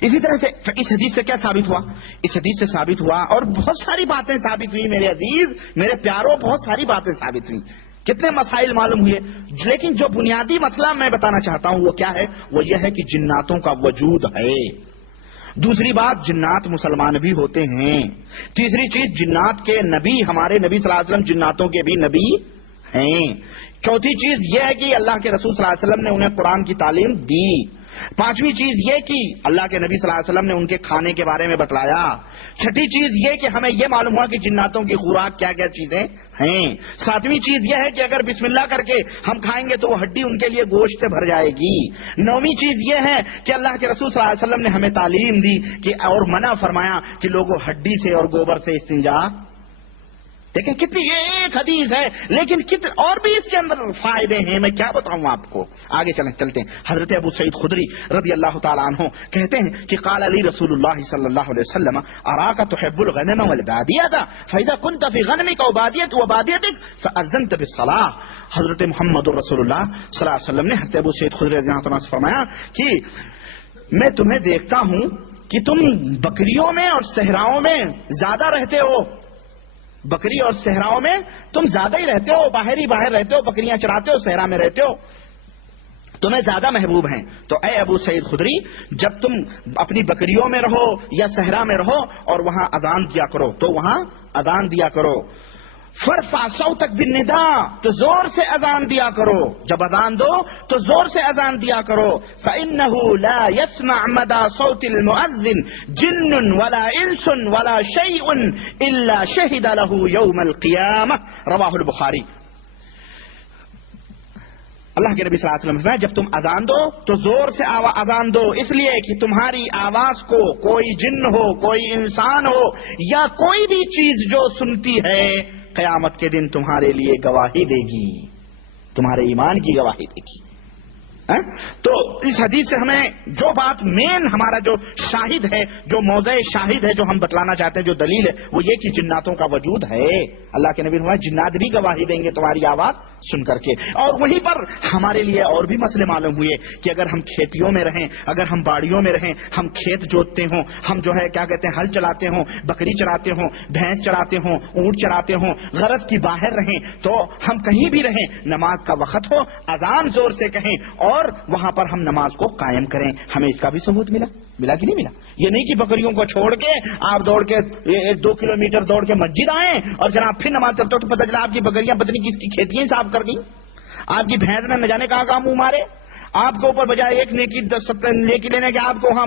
اسی طرح سے اس حدیث سے کیا ثابت ہوا؟ اس حدیث سے ثابت ہوا، اور بہت ساری باتیں ثابت ہوئی میرے عزیز، میرے پیاروں، بہت ساری باتیں ثابت ہوئی، کتنے مسائل معلوم ہوئے. لیکن جو بنیادی مسئلہ میں بتانا چاہتا ہوں وہ کیا ہے؟ وہ یہ ہے کہ جناتوں کا وجود ہے. دوسری بات، جنات مسلمان بھی ہوتے ہیں. تیسری چیز، جنات کے نبی، ہمارے نبی صلی اللہ علیہ وسلم جناتوں کے بھی نبی ہیں. چوتھی چیز یہ ہے کہ اللہ کے رسول صلی اللہ علیہ وسلم نے انہیں قرآن کی تعلیم دی. پانچویں چیز یہ کہ اللہ کے نبی صلی اللہ علیہ وسلم نے ان کے کھانے کے بارے میں بتلایا. چھٹی چیز یہ کہ ہمیں یہ معلوم ہوا کہ جناتوں کی خوراک کیا کیا چیزیں ہیں. ساتویں چیز یہ ہے کہ اگر بسم اللہ کر کے ہم کھائیں گے تو وہ ہڈی ان کے لیے گوشت سے بھر جائے گی. نویں چیز یہ ہے کہ اللہ کے رسول صلی اللہ علیہ وسلم نے ہمیں تعلیم دی کہ اور منع فرمایا کہ لوگوں ہڈی سے اور گوبر سے استنجا. دیکھیں کتنی، یہ ایک حدیث ہے لیکن کتنے اور بھی اس کے اندر فائدے ہیں، میں کیا بتاؤں آپ کو. آگے چلتے ہیں. حضرت ابو سعید خدری رضی اللہ تعالیٰ عنہ کہتے ہیں کہ قال علی رسول اللہ صلی اللہ علیہ وسلم اراک تحب الغنم والبادیۃ فاذا كنت في غنمك وبادیتك فاذنت بالصلاۃ. حضرت محمد رسول اللہ صلی اللہ علیہ وسلم نے حضرت ابو سعید خدری رضی اللہ عنہ سے فرمایا کہ میں تمہیں دیکھتا ہوں کہ تم بکریوں میں اور صحراؤں میں زیادہ رہتے ہو. بکری اور صحراؤں میں تم زیادہ ہی رہتے ہو، باہر رہتے ہو، بکریاں چراتے ہو، صحرا میں رہتے ہو، تمہیں زیادہ محبوب ہیں. تو اے ابو سعید خدری، جب تم اپنی بکریوں میں رہو یا صحرا میں رہو اور وہاں اذان دیا کرو تو وہاں اذان دیا کرو. فرفع صوتک بالنداء، تو زور سے اذان دیا کرو. جب اذان دو تو زور سے اذان دیا کرو. فإنه لا يسمع مدى صوت المؤذن جن ولا انس ولا شيء الا شهد له يوم القيامة. رواہ البخاری. اللہ کے نبی صلی اللہ علیہ وسلم نے جب تم اذان دو تو زور سے اذان دو، اس لیے کہ تمہاری آواز کو کوئی جن ہو، کوئی انسان ہو یا کوئی بھی چیز جو سنتی ہے قیامت کے دن تمہارے لیے گواہی دے گی، تمہارے ایمان کی گواہی دے گی. تو اس حدیث سے ہمیں جو بات مین ہمارا جو شاہد ہے، جو موضع شاہد ہے، جو ہم بتلانا چاہتے ہیں، جو دلیل ہے، وہ یہ کہ جناتوں کا وجود ہے. اللہ کے نبی نے فرمایا جنات بھی گواہی دیں گے تمہاری آواز سن کر کے. اور وہیں پر ہمارے لیے اور بھی مسئلے معلوم ہوئے کہ اگر ہم کھیتیوں میں رہیں، اگر ہم باڑیوں میں رہیں، ہم کھیت جوتتے ہوں، ہم جو ہے کیا کہتے ہیں ہل چلاتے ہوں، بکری چراتے ہوں، بھینس چراتے ہوں، اونٹ چراتے ہوں، غرض کی باہر رہیں، تو ہم کہیں بھی رہیں، نماز کا وقت ہو، اذان زور سے کہیں اور وہاں پر ہم نماز کو قائم کریں. ہمیں اس کا بھی ثبوت ملا کہ نہیں ملا؟ یہ نہیں کہ بکریوں کو چھوڑ کے آپ دوڑ کے 1-2 کلومیٹر دوڑ کے مسجد آئیں اور جناب پھر نماز پڑھتے ہو تو پتہ چلا آپ کی بکریاں پتنی کس کی کھیتیاں صاف کر گئی، آپ کی بھینس نے نہ جانے کہاں منہ مارے، آپ کے اوپر بجائے ایک نیکی 10 نیکی لینے کے آپ کو وہاں